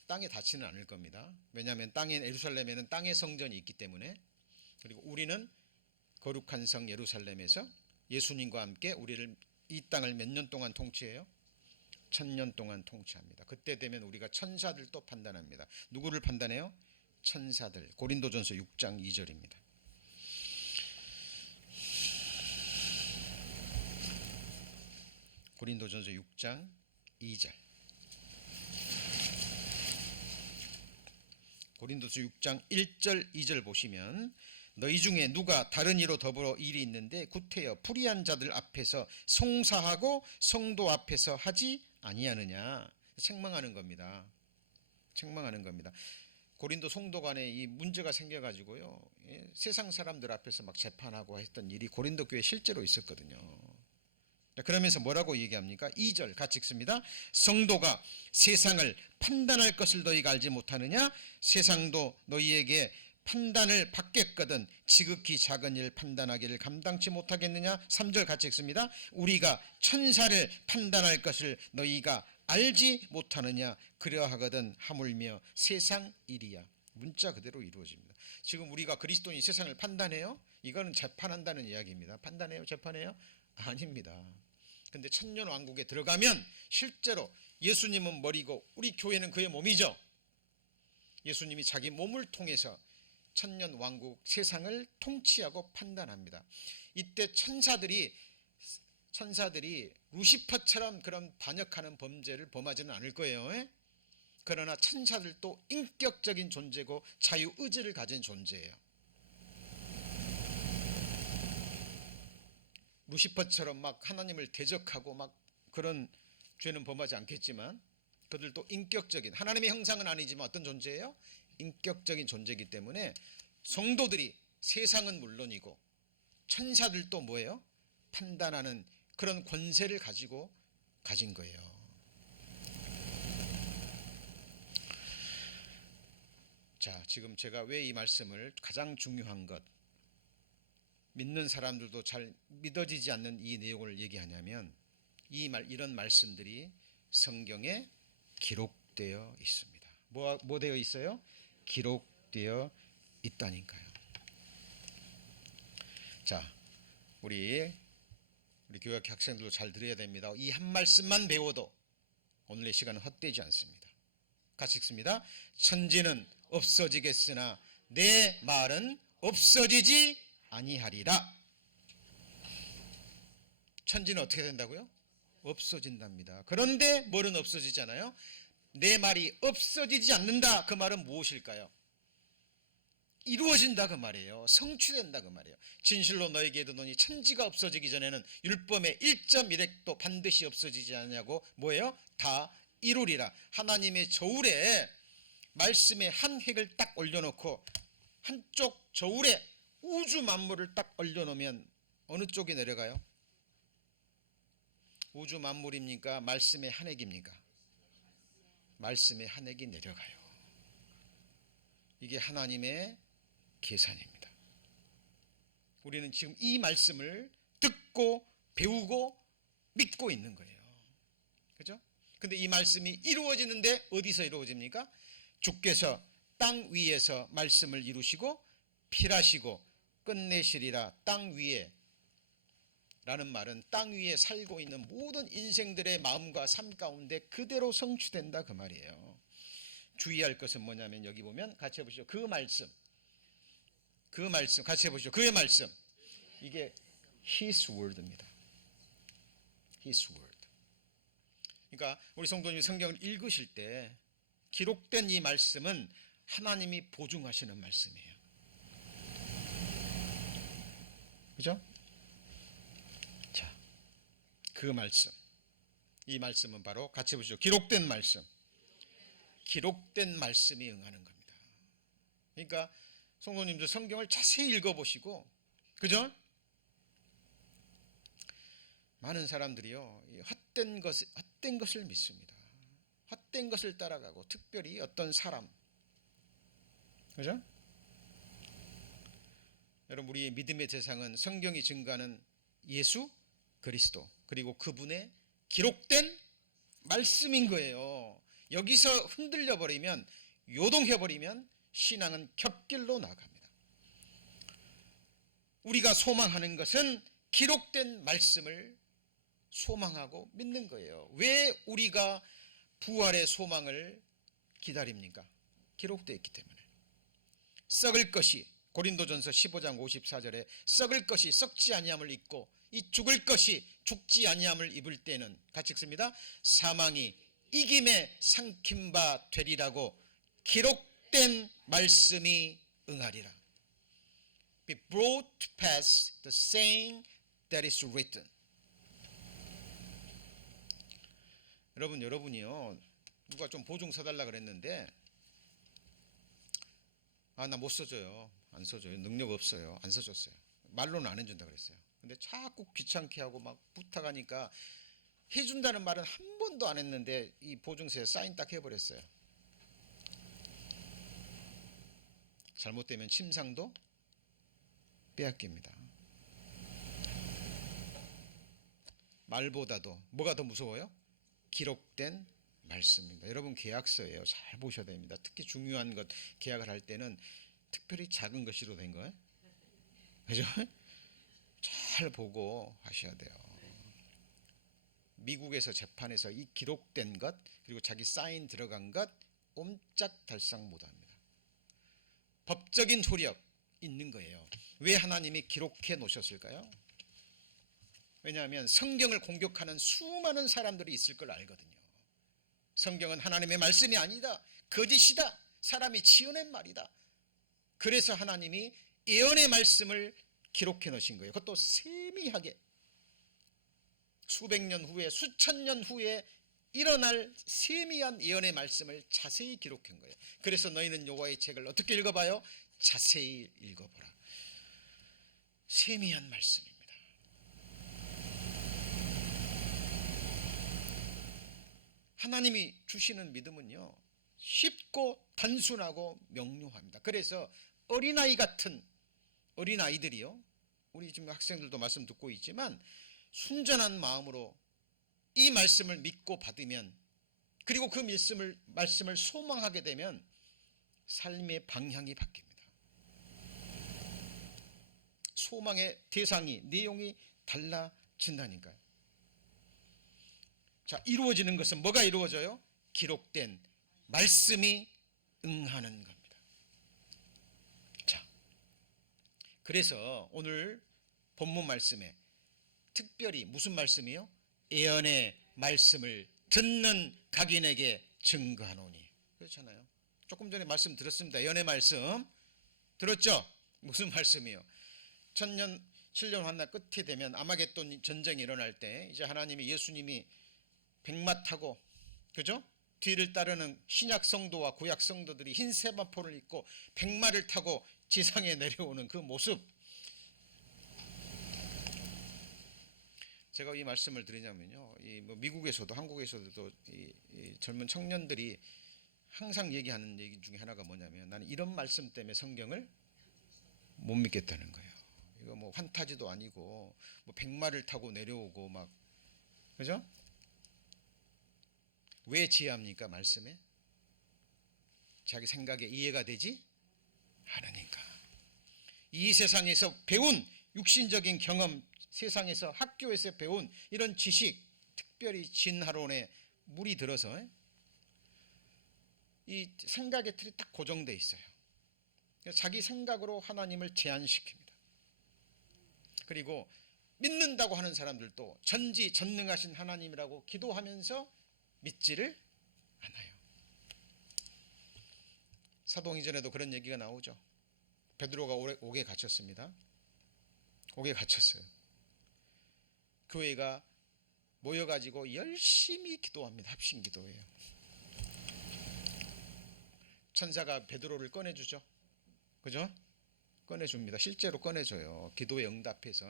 땅에 닿지는 않을 겁니다. 왜냐하면 예루살렘에는 땅의 성전이 있기 때문에. 그리고 우리는 거룩한 성 예루살렘에서 예수님과 함께 우리를, 이 땅을 몇 년 동안 통치해요? 1000년 동안 통치합니다. 그때 되면 우리가 천사들 또 판단합니다. 누구를 판단해요? 천사들. 고린도전서 6장 2절입니다. 고린도전서 6장 2절. 고린도서 6장 1절 2절 보시면, 너희 중에 누가 다른 이로 더불어 일이 있는데 구태여 불의한 자들 앞에서 송사하고 성도 앞에서 하지 아니하느냐. 책망하는 겁니다. 책망하는 겁니다. 고린도 성도 간에 이 문제가 생겨가지고요, 세상 사람들 앞에서 막 재판하고 했던 일이 고린도 교회에 실제로 있었거든요. 그러면서 뭐라고 얘기합니까? 2절 같이 읽습니다. 성도가 세상을 판단할 것을 너희가 알지 못하느냐? 세상도 너희에게 판단을 받겠거든 지극히 작은 일 판단하기를 감당치 못하겠느냐? 3절 같이 읽습니다. 우리가 천사를 판단할 것을 너희가 알지 못하느냐? 그러하거든 하물며 세상 일이야. 문자 그대로 이루어집니다. 지금 우리가 그리스도인이 세상을 판단해요? 이거는 재판한다는 이야기입니다. 판단해요? 재판해요? 아닙니다. 근데 천년왕국에 들어가면 실제로 예수님은 머리고 우리 교회는 그의 몸이죠. 예수님이 자기 몸을 통해서 천년왕국 세상을 통치하고 판단합니다. 이때 천사들이 루시퍼처럼 그런 반역하는 범죄를 범하지는 않을 거예요. 그러나 천사들도 인격적인 존재고 자유의지를 가진 존재예요. 루시퍼처럼 막 하나님을 대적하고 막 그런 죄는 범하지 않겠지만 그들도 인격적인, 하나님의 형상은 아니지만 어떤 존재예요? 인격적인 존재이기 때문에 성도들이, 세상은 물론이고 천사들도 뭐예요? 판단하는 그런 권세를 가진 거예요. 자, 지금 제가 왜 이 말씀을, 가장 중요한 것, 믿는 사람들도 잘 믿어지지 않는 이 내용을 얘기하냐면, 이런 말씀들이 성경에 기록되어 있습니다. 뭐 되어 있어요? 기록되어 있다니까요. 자, 우리 교회 학생들도 잘 들어야 됩니다. 이 한 말씀만 배워도 오늘의 시간은 헛되지 않습니다. 같이 읽습니다. 천지는 없어지겠으나 내 말은 없어지지 아니하리라. 천지는 어떻게 된다고요? 없어진답니다. 그런데 뭐는 없어지잖아요. 내 말이 없어지지 않는다. 그 말은 무엇일까요? 이루어진다 그 말이에요. 성취된다 그 말이에요. 진실로 너에게 이르노니 천지가 없어지기 전에는 율법의 1.1획도 반드시 없어지지 않냐고 뭐예요? 다 이루리라. 하나님의 저울에 말씀의 한 획을 딱 올려놓고 한쪽 저울에 우주 만물을 딱 올려놓으면 어느 쪽이 내려가요? 우주 만물입니까? 말씀의 한 획입니까? 말씀의 한 획이 내려가요. 이게 하나님의 계산입니다. 우리는 지금 이 말씀을 듣고 배우고 믿고 있는 거예요. 그죠? 근데 이 말씀이 이루어지는데 어디서 이루어집니까? 주께서 땅 위에서 말씀을 이루시고 필하시고 끝내시리라. 땅 위에 라는 말은 땅 위에 살고 있는 모든 인생들의 마음과 삶 가운데 그대로 성취된다 그 말이에요. 주의할 것은 뭐냐면 여기 보면 같이 해보시죠. 그 말씀 같이 해보시죠. 그의 말씀, 이게 His word입니다. His word. 그러니까 우리 성도님이 성경을 읽으실 때 기록된 이 말씀은 하나님이 보증하시는 말씀이에요. 그죠? 자, 그 말씀, 이 말씀은 바로 같이 보시죠. 기록된 말씀, 기록된 말씀이 응하는 겁니다. 그러니까 성도님들 성경을 자세히 읽어보시고, 그죠? 많은 사람들이요 헛된 것을 믿습니다. 헛된 것을 따라가고, 특별히 어떤 사람, 그죠? 여러분, 우리의 믿음의 대상은 성경이 증거하는 예수 그리스도, 그리고 그분의 기록된 말씀인 거예요. 여기서 흔들려 버리면, 요동해 버리면 신앙은 겹길로 나갑니다. 우리가 소망하는 것은 기록된 말씀을 소망하고 믿는 거예요. 왜 우리가 부활의 소망을 기다립니까? 기록되어 있기 때문에. 썩을 것이, 고린도전서 15장 54절에 썩을 것이 썩지 아니함을 입고 이 죽을 것이 죽지 아니함을 입을 때는 같이 읽습니다. 사망이 이김에 삼킨 바 되리라고 기록된 말씀이 응하리라. Be brought to pass the saying that is written. 여러분이요, 누가 좀 보증 서달라 그랬는데, 나 못 써줘요. 안 써줘요. 능력 없어요. 안 써줬어요. 말로는 안 해준다 그랬어요. 근데 자꾸 귀찮게 하고 막 부탁하니까 해준다는 말은 한 번도 안 했는데 이 보증서에 사인 딱 해버렸어요. 잘못되면 침상도 빼앗깁니다. 말보다도 뭐가 더 무서워요? 기록된 말씀입니다. 여러분, 계약서예요. 잘 보셔야 됩니다. 특히 중요한 것 계약을 할 때는 특별히 작은 것으로 된 거예요. 그죠? 잘 보고 하셔야 돼요. 미국에서 재판에서 이 기록된 것, 그리고 자기 사인 들어간 것 옴짝달싹 못합니다. 법적인 효력 있는 거예요. 왜 하나님이 기록해 놓으셨을까요? 왜냐하면 성경을 공격하는 수많은 사람들이 있을 걸 알거든요. 성경은 하나님의 말씀이 아니다, 거짓이다, 사람이 지어낸 말이다. 그래서 하나님이 예언의 말씀을 기록해 놓으신 거예요. 그것도 세미하게 수백 년 후에, 수천 년 후에 일어날 세미한 예언의 말씀을 자세히 기록한 거예요. 그래서 너희는 여호와의 책을 어떻게 읽어봐요? 자세히 읽어보라. 세미한 말씀입니다. 하나님이 주시는 믿음은요, 쉽고 단순하고 명료합니다. 그래서 어린아이 같은 어린아이들이요, 우리 지금 학생들도 말씀 듣고 있지만 순전한 마음으로 이 말씀을 믿고 받으면, 그리고 그 말씀을 소망하게 되면 삶의 방향이 바뀝니다. 소망의 대상이, 내용이 달라진다니까요. 자, 이루어지는 것은 뭐가 이루어져요? 기록된 말씀이 응하는 겁니다. 자, 그래서 오늘 본문 말씀에 특별히 무슨 말씀이요? 예언의 말씀을 듣는 각인에게 증거하노니. 그렇잖아요. 조금 전에 말씀 들었습니다. 예언의 말씀, 들었죠? 무슨 말씀이요? 천년 7년 환난 끝이 되면 아마겟돈 전쟁이 일어날 때 이제 하나님이 예수님이 백마 타고, 그죠? 뒤를 따르는 신약 성도와 구약 성도들이 흰 세마포를 입고 백마를 타고 지상에 내려오는 그 모습. 제가 이 말씀을 드리냐면요, 뭐 미국에서도 한국에서도 이 젊은 청년들이 항상 얘기하는 얘기 중에 하나가 뭐냐면, 나는 이런 말씀 때문에 성경을 못 믿겠다는 거예요. 이거 뭐 환타지도 아니고 뭐 백마를 타고 내려오고 막, 그죠? 왜 지혜합니까? 말씀에 자기 생각에 이해가 되지 않으니까. 이 세상에서 배운 육신적인 경험, 세상에서 학교에서 배운 이런 지식, 특별히 진화론에 물이 들어서 이 생각의 틀이 딱 고정돼 있어요. 자기 생각으로 하나님을 제한시킵니다. 그리고 믿는다고 하는 사람들도 전지전능하신 하나님이라고 기도하면서 믿지를 않아요. 사도행전에도 그런 얘기가 나오죠. 베드로가 옥에 갇혔습니다. 옥에 갇혔어요. 교회가 모여가지고 열심히 기도합니다. 합심 기도예요. 천사가 베드로를 꺼내주죠. 그죠? 꺼내줍니다. 실제로 꺼내줘요. 기도에 응답해서.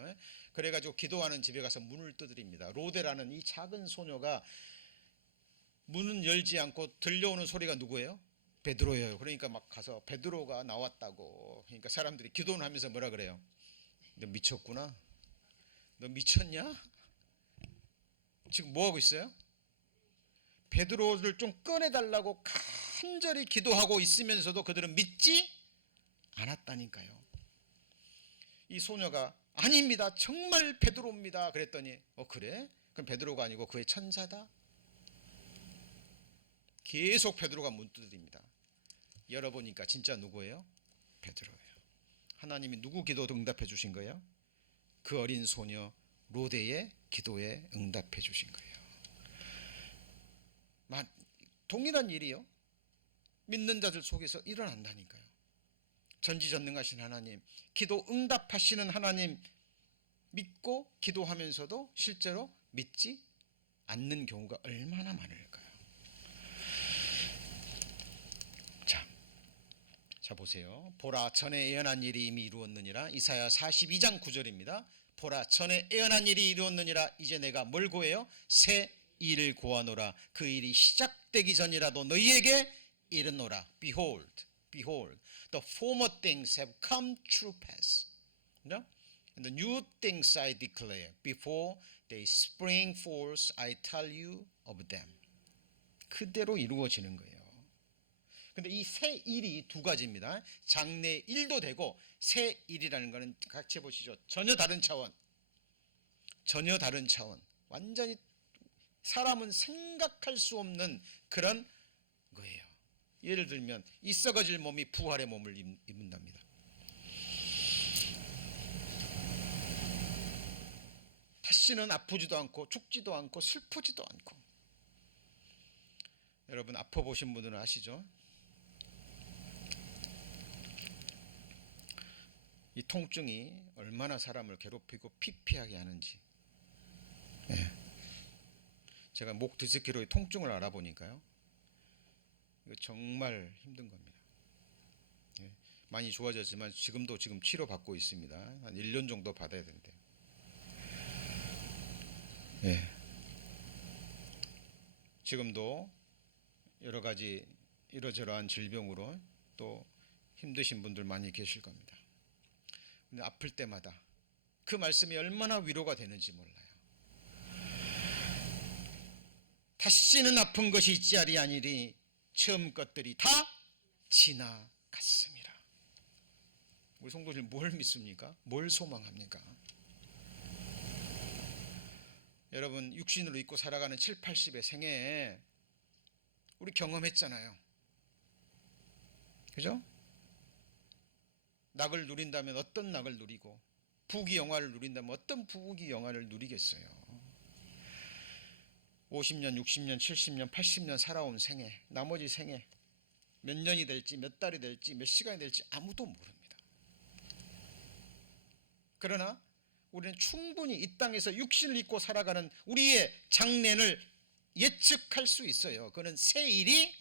그래가지고 기도하는 집에 가서 문을 두드립니다. 로데라는 이 작은 소녀가 문은 열지 않고 들려오는 소리가 누구예요? 베드로예요. 그러니까 막 가서 베드로가 나왔다고. 그러니까 사람들이 기도는 하면서 뭐라 그래요? 너 미쳤구나. 너 미쳤냐? 지금 뭐 하고 있어요? 베드로를 좀 꺼내달라고 간절히 기도하고 있으면서도 그들은 믿지 않았다니까요. 이 소녀가 아닙니다. 정말 베드로입니다. 그랬더니 그래? 그럼 베드로가 아니고 그의 천사다? 계속 베드로가 문 두드립니다. 열어보니까 진짜 누구예요? 베드로예요. 하나님이 누구 기도 응답해 주신 거예요? 그 어린 소녀 로데의 기도에 응답해 주신 거예요. 동일한 일이요. 믿는 자들 속에서 일어난다니까요. 전지전능하신 하나님, 기도 응답하시는 하나님 믿고 기도하면서도 실제로 믿지 않는 경우가 얼마나 많을까요? 자 보세요. 보라, 전에 예언한 일이 이미 이루었느니라. 이사야 42장 9절입니다. 보라, 전에 예언한 일이 이루었느니라. 이제 내가 뭘 구해요? 새 일을 구하노라. 그 일이 시작되기 전이라도 너희에게 이르노라. Behold, behold, the former things have come to pass, and the new things I declare. Before they spring forth, I tell you of them. 그대로 이루어지는 거예요. 근데 이 새 일이 두 가지입니다. 장래 일도 되고 새 일이라는 것은 같이 보시죠. 전혀 다른 차원. 전혀 다른 차원. 완전히 사람은 생각할 수 없는 그런 거예요. 예를 들면 이 썩어질 몸이 부활의 몸을 입는답니다. 다시는 아프지도 않고 죽지도 않고 슬프지도 않고. 여러분 아파 보신 분들은 아시죠? 이 통증이 얼마나 사람을 괴롭히고 피폐하게 하는지. 제가 목 디스크로의 통증을 알아보니까요, 이거 정말 힘든 겁니다. 많이 좋아졌지만 지금 치료받고 있습니다. 한 1년 정도 받아야 된대요. 지금도 여러 가지 이러저러한 질병으로 또 힘드신 분들 많이 계실 겁니다. 근데 아플 때마다 그 말씀이 얼마나 위로가 되는지 몰라요. 다시는 아픈 것이 있지 아니하리니 처음 것들이 다 지나갔습니다. 우리 성도들 뭘 믿습니까? 뭘 소망합니까? 여러분 육신으로 입고 살아가는 7, 80의 생애에 우리 경험했잖아요. 그죠? 낙을 누린다면 어떤 낙을 누리고 부귀 영화를 누린다면 어떤 부귀 영화를 누리겠어요. 50년, 60년, 70년, 80년 살아온 생애, 나머지 생애 몇 년이 될지 몇 달이 될지 몇 시간이 될지 아무도 모릅니다. 그러나 우리는 충분히 이 땅에서 육신을 입고 살아가는 우리의 장래를 예측할 수 있어요. 그는 새 일이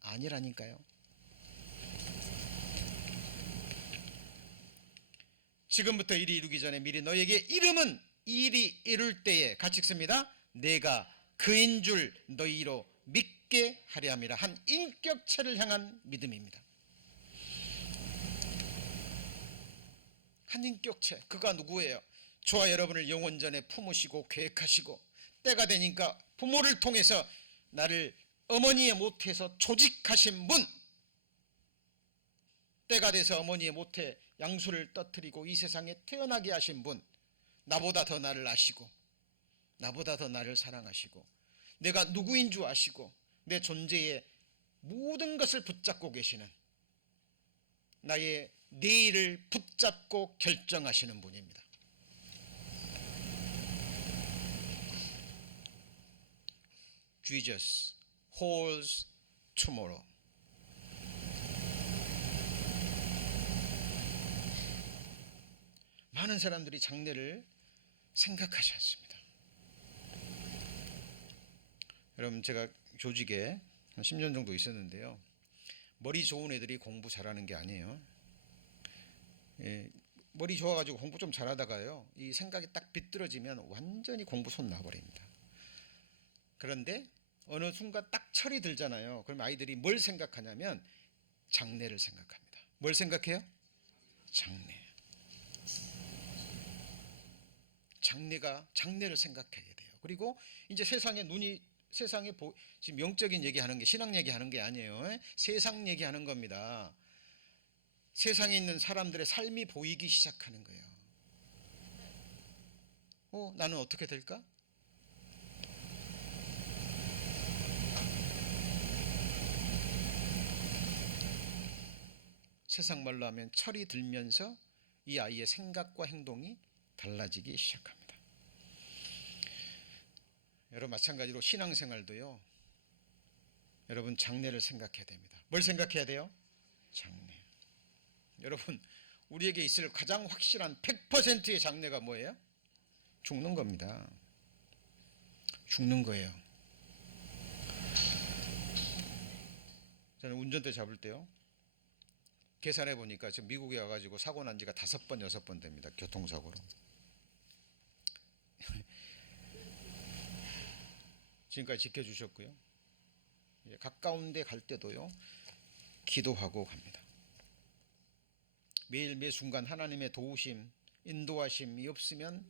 아니라니까요. 지금부터 일이 이루기 전에 미리 너에게 이름은 일이 이룰 때에 같이 읽습니다. 내가 그인 줄 너희로 믿게 하려 함이라. 한 인격체를 향한 믿음입니다. 한 인격체, 그가 누구예요? 저와 여러분을 영원전에 품으시고 계획하시고 때가 되니까 부모를 통해서 나를 어머니의 모태에서 조직하신 분, 때가 돼서 어머니의 모태 양수를 떠뜨리고 이 세상에 태어나게 하신 분, 나보다 더 나를 아시고 나보다 더 나를 사랑하시고 내가 누구인 줄 아시고 내 존재의 모든 것을 붙잡고 계시는, 나의 내일을 붙잡고 결정하시는 분입니다. Jesus holds tomorrow. 많은 사람들이 장래를 생각하지 않습니다. 여러분, 제가 조직에 한 10년 정도 있었는데요. 머리 좋은 애들이 공부 잘하는 게 아니에요. 머리 좋아가지고 공부 좀 잘하다가요, 이 생각이 딱 비뚤어지면 완전히 공부 손 놔버립니다. 그런데 어느 순간 딱 철이 들잖아요. 그럼 아이들이 뭘 생각하냐면 장래를 생각합니다. 뭘 생각해요? 장래. 장래를 생각해야 돼요. 그리고 이제 세상에 지금 영적인 얘기하는 게, 신앙 얘기하는 게 아니에요. 세상 얘기하는 겁니다. 세상에 있는 사람들의 삶이 보이기 시작하는 거예요. 나는 어떻게 될까? 세상 말로 하면 철이 들면서 이 아이의 생각과 행동이 달라지기 시작합니다. 여러분, 마찬가지로 신앙생활도요, 여러분 장래를 생각해야 됩니다. 뭘 생각해야 돼요? 장래. 여러분, 우리에게 있을 가장 확실한 100%의 장래가 뭐예요? 죽는 겁니다. 죽는 거예요. 저는 운전대 잡을 때요, 계산해 보니까 지금 미국에 와가지고 사고 난 지가 5번, 6번 됩니다. 교통사고로. 지금까지 지켜주셨고요. 가까운 데 갈 때도요, 기도하고 갑니다. 매일 매 순간 하나님의 도우심, 인도하심이 없으면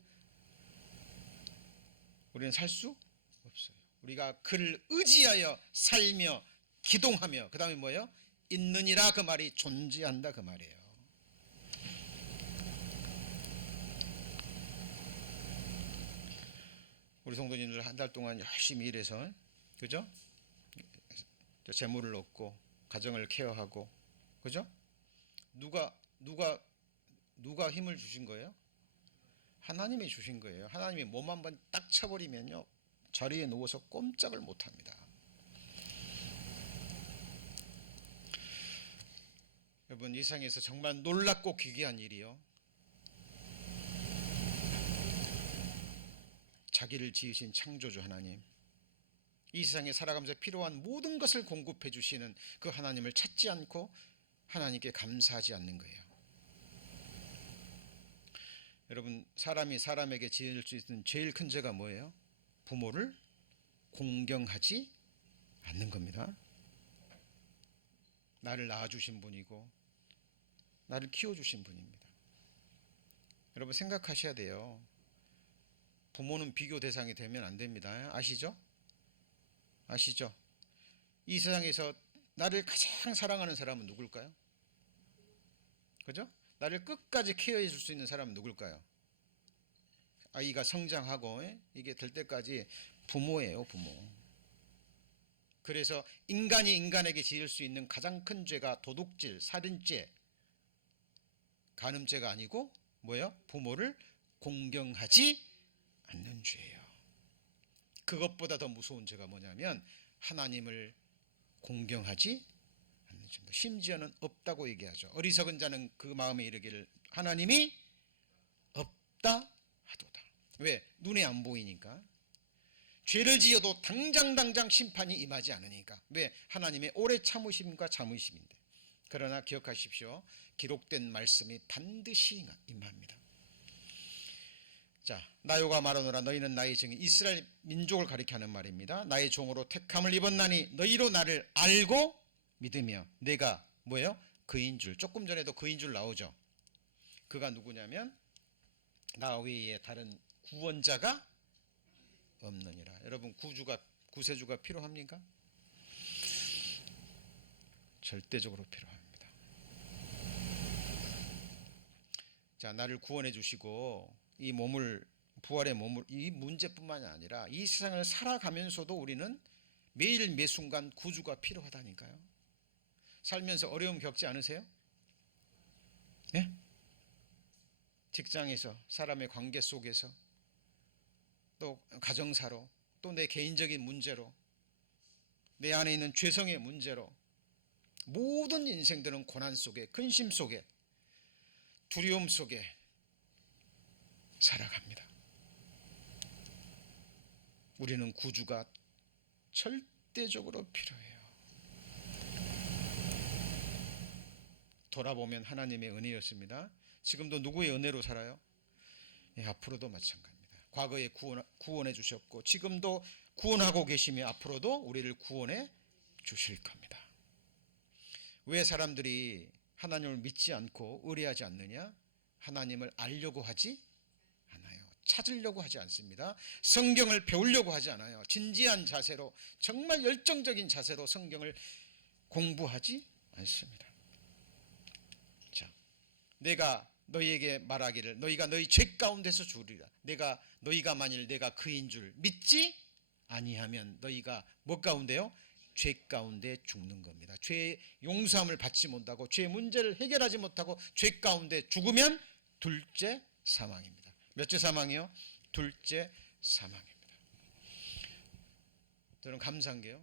우리는 살 수 없어요. 우리가 그를 의지하여 살며 기동하며, 그 다음에 뭐예요? 있느니라, 그 말이 존재한다, 그 말이에요. 우리 성도님들 한 달 동안 열심히 일해서, 그죠? 재물을 얻고 가정을 케어하고, 그죠? 누가 힘을 주신 거예요? 하나님이 주신 거예요. 하나님이 몸 한번 딱 쳐버리면요, 자리에 누워서 꼼짝을 못합니다. 여러분, 이 세상에서 정말 놀랍고 귀귀한 일이요, 자기를 지으신 창조주 하나님, 이 세상에 살아가면서 필요한 모든 것을 공급해 주시는 그 하나님을 찾지 않고 하나님께 감사하지 않는 거예요. 여러분, 사람이 사람에게 지을 수 있는 제일 큰 죄가 뭐예요? 부모를 공경하지 않는 겁니다. 나를 낳아주신 분이고 나를 키워주신 분입니다. 여러분, 생각하셔야 돼요. 부모는 비교 대상이 되면 안 됩니다. 아시죠? 아시죠? 이 세상에서 나를 가장 사랑하는 사람은 누굴까요? 그죠? 나를 끝까지 케어해 줄 수 있는 사람은 누굴까요? 아이가 성장하고 이게 될 때까지 부모예요, 부모. 그래서 인간이 인간에게 지을 수 있는 가장 큰 죄가 도둑질, 살인죄, 간음죄가 아니고 뭐예요? 부모를 공경하지 않는 죄예요. 그것보다 더 무서운 죄가 뭐냐면 하나님을 공경하지 않는 죄입니다. 심지어는 없다고 얘기하죠. 어리석은 자는 그 마음에 이르기를 하나님이 없다 하도다. 왜? 눈에 안 보이니까. 죄를 지어도 당장 심판이 임하지 않으니까. 왜? 하나님의 오래 참으심과 자무심인데. 그러나 기억하십시오. 기록된 말씀이 반드시 임합니다. 자, 나요가 말하노라 너희는 나의 증인. 이스라엘 민족을 가리켜하는 말입니다. 나의 종으로 택함을 입었나니 너희로 나를 알고 믿으며 내가 뭐예요? 그인 줄. 조금 전에도 그인 줄 나오죠. 그가 누구냐면 나 외에 다른 구원자가 없느니라. 여러분 구세주가 필요합니까? 절대적으로 필요합니다. 자, 나를 구원해 주시고 이 몸을 부활의 몸을 이 문제뿐만이 아니라 이 세상을 살아가면서도 우리는 매일 매순간 구주가 필요하다니까요. 살면서 어려움 겪지 않으세요? 네? 직장에서 사람의 관계 속에서 또 가정사로 또 내 개인적인 문제로 내 안에 있는 죄성의 문제로 모든 인생들은 고난 속에 근심 속에 두려움 속에 살아갑니다. 우리는 구주가 절대적으로 필요해요. 돌아보면 하나님의 은혜였습니다. 지금도 누구의 은혜로 살아요? 예, 앞으로도 마찬가지입니다. 과거에 구원해 주셨고 지금도 구원하고 계시며 앞으로도 우리를 구원해 주실 겁니다. 왜 사람들이 하나님을 믿지 않고 의뢰하지 않느냐? 하나님을 알려고 하지 않아요. 찾으려고 하지 않습니다. 성경을 배우려고 하지 않아요. 진지한 자세로 정말 열정적인 자세로 성경을 공부하지 않습니다. 자, 내가 너희에게 말하기를 너희가 너희 죄 가운데서 죽으리라. 너희가 만일 내가 그인 줄 믿지 아니하면 너희가 뭐 가운데요? 죄 가운데 죽는 겁니다. 죄의 용서함을 받지 못하고 죄 문제를 해결하지 못하고 죄 가운데 죽으면 둘째 사망입니다. 몇째 사망이요? 둘째 사망입니다. 저는 감사한 게요.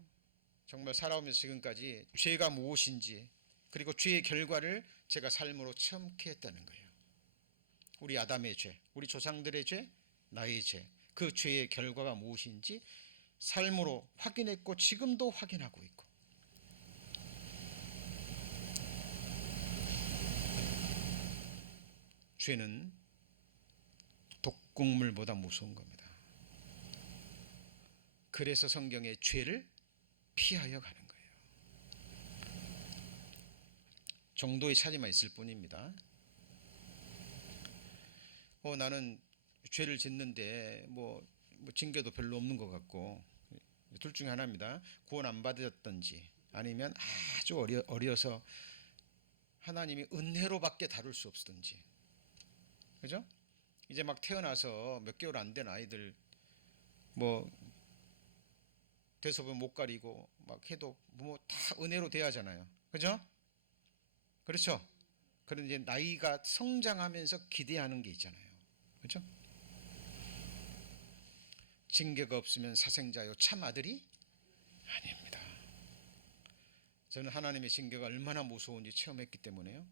정말 살아오면서 지금까지 죄가 무엇인지 그리고 죄의 결과를 제가 삶으로 체험케 했다는 거예요. 우리 아담의 죄, 우리 조상들의 죄, 나의 죄, 그 죄의 결과가 무엇인지 삶으로 확인했고 지금도 확인하고 있고 죄는 독국물보다 무서운 겁니다. 그래서 성경에 죄를 피하여 가는 거예요. 정도의 차이만 있을 뿐입니다. 나는 죄를 짓는데 뭐 징계도 별로 없는 것 같고 둘 중에 하나입니다. 구원 안 받았든지 아니면 아주 어려서 하나님이 은혜로밖에 다룰 수 없든지, 그죠? 이제 막 태어나서 몇 개월 안 된 아이들 뭐 대소변 못 가리고 막 해도 뭐 다 은혜로 대하잖아요, 그죠? 그렇죠? 그런데 이제 나이가 성장하면서 기대하는 게 있잖아요, 그죠? 징계가 없으면 사생자요 참 아들이 아닙니다. 저는 하나님의 징계가 얼마나 무서운지 체험했기 때문에요.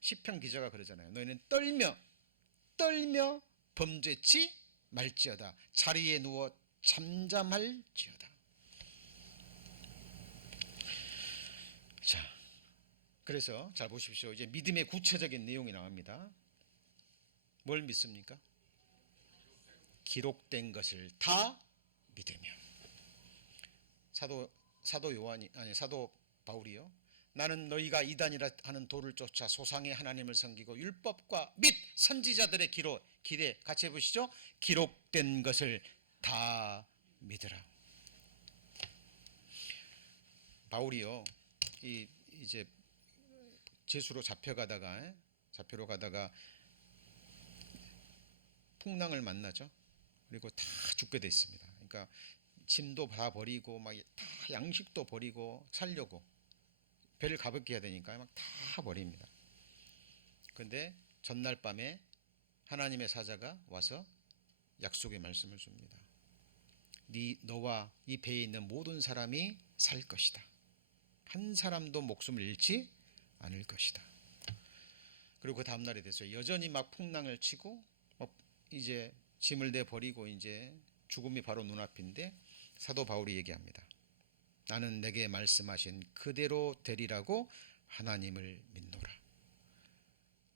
시편 기자가 그러잖아요. 너희는 떨며 범죄치 말지어다. 자리에 누워 잠잠할지어다. 자, 그래서 잘 보십시오. 이제 믿음의 구체적인 내용이 나옵니다. 뭘 믿습니까? 기록된 것을 다 믿으며. 사도 바울이요. 나는 너희가 이단이라 하는 도를 쫓아 소상의 하나님을 섬기고 율법과 및 선지자들의 기대 같이 해보시죠. 기록된 것을 다 믿으라. 바울이요. 이제 제수로 잡혀로 가다가 풍랑을 만나죠. 그리고 다 죽게 됐습니다. 그러니까 짐도 다 버리고 막 다 양식도 버리고 살려고 배를 가볍게 해야 되니까 막 다 버립니다. 그런데 전날 밤에 하나님의 사자가 와서 약속의 말씀을 줍니다. 너와 이 배에 있는 모든 사람이 살 것이다. 한 사람도 목숨을 잃지 않을 것이다. 그리고 그 다음날이 됐어요. 여전히 막 풍랑을 치고 이제 짐을 내 버리고 이제 죽음이 바로 눈앞인데 사도 바울이 얘기합니다. 나는 내게 말씀하신 그대로 되리라고 하나님을 믿노라.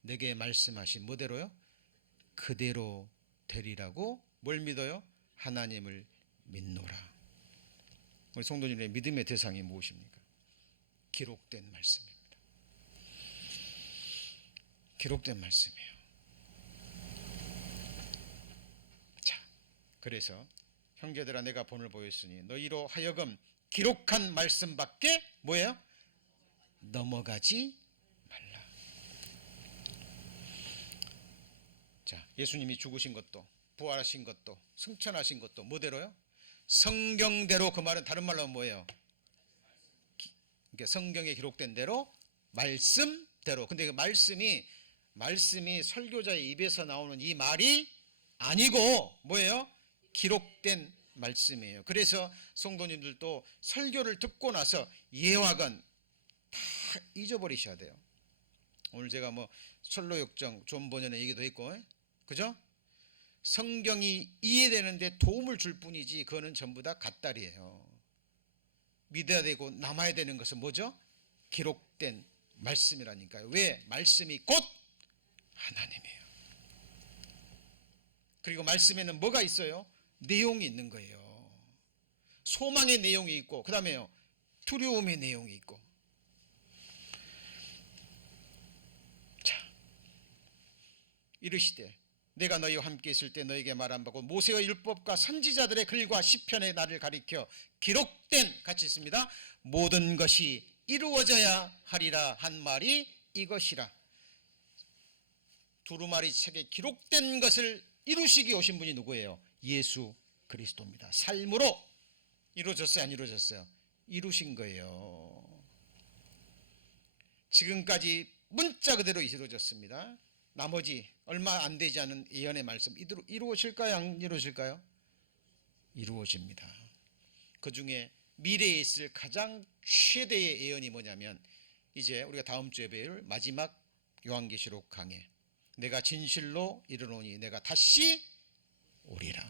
내게 말씀하신 뭐대로요? 그대로 되리라고 뭘 믿어요? 하나님을 믿노라. 우리 성도님의 믿음의 대상이 무엇입니까? 기록된 말씀입니다. 기록된 말씀이에요. 자, 그래서 형제들아 내가 본을 보였으니 너희로 하여금 기록한 말씀밖에 뭐예요? 넘어가지 말라. 자, 예수님이 죽으신 것도 부활하신 것도 승천하신 것도 뭐대로요? 성경대로. 그 말은 다른 말로 뭐예요? 그러니까 성경에 기록된 대로 말씀대로. 근데 그 말씀이 설교자의 입에서 나오는 이 말이 아니고 뭐예요? 기록된 말씀이에요. 그래서 성도님들도 설교를 듣고 나서 예화건 다 잊어버리셔야 돼요. 오늘 제가 뭐 철로역정 존 번연의 얘기도 있고, 그죠? 성경이 이해되는데 도움을 줄 뿐이지 그거는 전부 다 갓다리예요. 믿어야 되고 남아야 되는 것은 뭐죠? 기록된 말씀이라니까요. 왜? 말씀이 곧 하나님이에요. 그리고 말씀에는 뭐가 있어요? 내용이 있는 거예요. 소망의 내용이 있고, 그 다음에요, 두려움의 내용이 있고. 자, 이르시되 내가 너희와 함께 있을 때 너희에게 말 안 받고 모세의 율법과 선지자들의 글과 시편의 날을 가리켜 기록된, 같이 있습니다, 모든 것이 이루어져야 하리라 한 말이 이것이라. 두루마리 책에 기록된 것을 이루시기 오신 분이 누구예요? 예수 그리스도입니다. 삶으로 이루어졌어요? 안 이루어졌어요? 이루신 거예요. 지금까지 문자 그대로 이루어졌습니다. 나머지 얼마 안 되지 않은 예언의 말씀 이루어질까요? 안 이루어질까요? 이루어집니다. 그 중에 미래에 있을 가장 최대의 예언이 뭐냐면 이제 우리가 다음 주에 배울 마지막 요한계시록 강해, 내가 진실로 이르노니 내가 다시 오리라.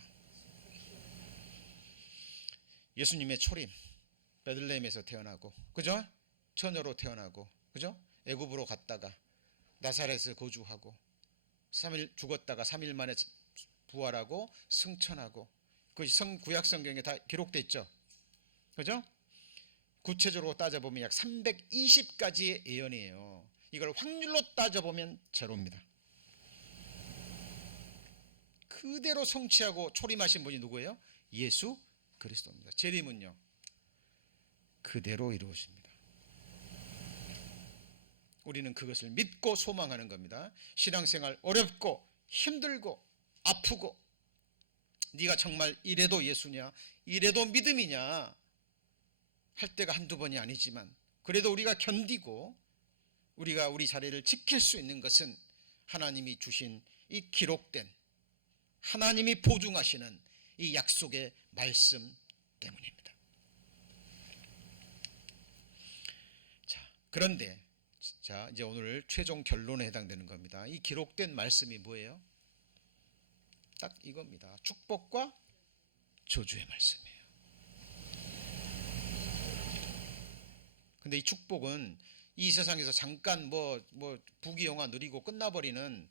예수님의 초림, 베들레헴에서 태어나고, 그죠? 처녀로 태어나고, 그죠? 애굽으로 갔다가 나사렛에서 거주하고 3일 죽었다가 3일 만에 부활하고 승천하고, 그 구약 성경에 다 기록돼 있죠. 그죠? 구체적으로 따져보면 약 320가지의 예언이에요. 이걸 확률로 따져보면 제로입니다. 그대로 성취하고 초림하신 분이 누구예요? 예수 그리스도입니다. 재림은요, 그대로 이루어집니다. 우리는 그것을 믿고 소망하는 겁니다. 신앙생활 어렵고 힘들고 아프고 네가 정말 이래도 예수냐, 이래도 믿음이냐 할 때가 한두 번이 아니지만 그래도 우리가 견디고 우리가 우리 자리를 지킬 수 있는 것은 하나님이 주신 이 기록된, 하나님이 보증하시는 이 약속의 말씀 때문입니다. 자, 그런데 자, 이제 오늘 최종 결론에 해당되는 겁니다. 이 기록된 말씀이 뭐예요? 딱 이겁니다. 축복과 저주의 말씀이에요. 근데 이 축복은 이 세상에서 잠깐 부귀영화 누리고 끝나버리는,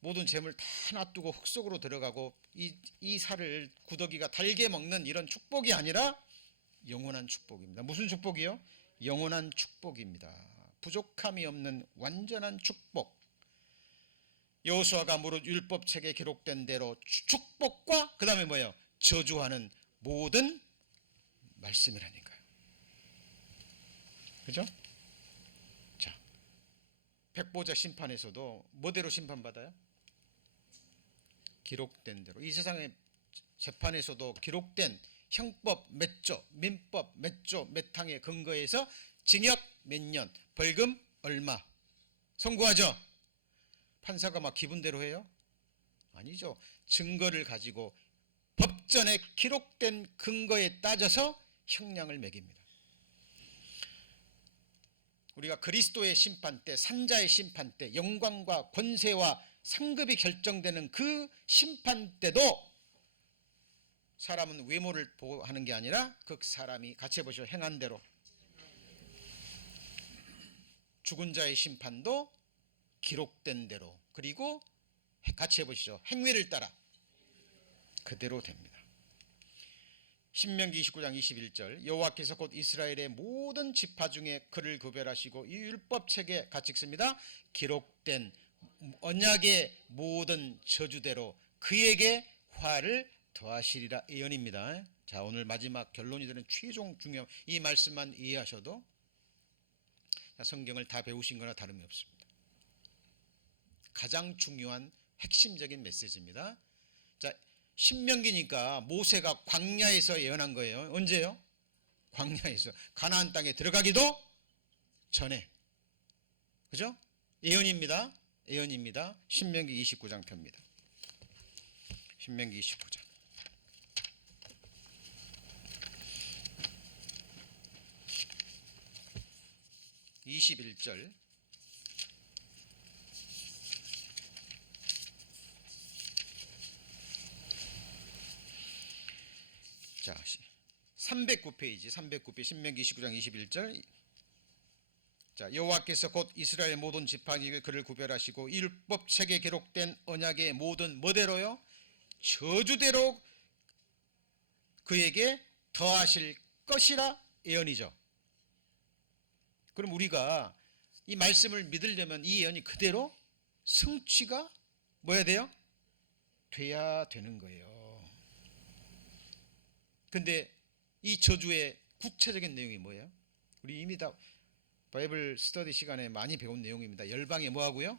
모든 재물 다 놔두고 흙 속으로 들어가고 이 살을 구더기가 달게 먹는 이런 축복이 아니라 영원한 축복입니다. 무슨 축복이요? 영원한 축복입니다. 부족함이 없는 완전한 축복. 여호수아가 무릇 율법책에 기록된 대로 축복과 그 다음에 뭐예요? 저주하는 모든 말씀이라니까요. 그죠? 자, 백보자 심판에서도 뭐대로 심판받아요? 기록된 대로. 이 세상의 재판에서도 기록된 형법 몇 조, 민법 몇 조, 몇 항에 근거해서 징역 몇 년, 벌금 얼마 선고하죠. 판사가 막 기분대로 해요? 아니죠. 증거를 가지고 법전에 기록된 근거에 따져서 형량을 매깁니다. 우리가 그리스도의 심판 때, 산자의 심판 때 영광과 권세와 상급이 결정되는 그 심판 때도 사람은 외모를 보고 하는 게 아니라 그 사람이 같이 해보시죠. 행한 대로. 죽은 자의 심판도 기록된 대로, 그리고 같이 해보시죠. 행위를 따라 그대로 됩니다. 신명기 29장 21절 여호와께서 곧 이스라엘의 모든 지파 중에 그를 구별하시고 이 율법책에 같이 읽습니다. 기록된 언약의 모든 저주대로 그에게 화를 더하시리라. 예언입니다. 자, 오늘 마지막 결론이 되는 최종 중요한 이 말씀만 이해하셔도 성경을 다 배우신 거나 다름이 없습니다. 가장 중요한 핵심적인 메시지입니다. 자, 신명기니까 모세가 광야에서 예언한 거예요. 언제요? 광야에서. 가나안 땅에 들어가기도 전에. 그죠? 예언입니다. 예언입니다. 신명기 29장 펴입니다. 신명기 29장. 21절. 자, 309페이지 309페이지 신명기 29장 21절. 자, 여호와께서 곧 이스라엘 모든 지파에게 그를 구별하시고 율법책에 기록된 언약의 모든 뭐대로요? 저주대로 그에게 더하실 것이라 예언이죠. 그럼 우리가 이 말씀을 믿으려면 이 예언이 그대로 성취가 뭐야 돼요? 돼야 되는 거예요. 근데 이 저주의 구체적인 내용이 뭐예요? 우리 이미 다 바이블 스터디 시간에 많이 배운 내용입니다. 열방에 뭐하고요?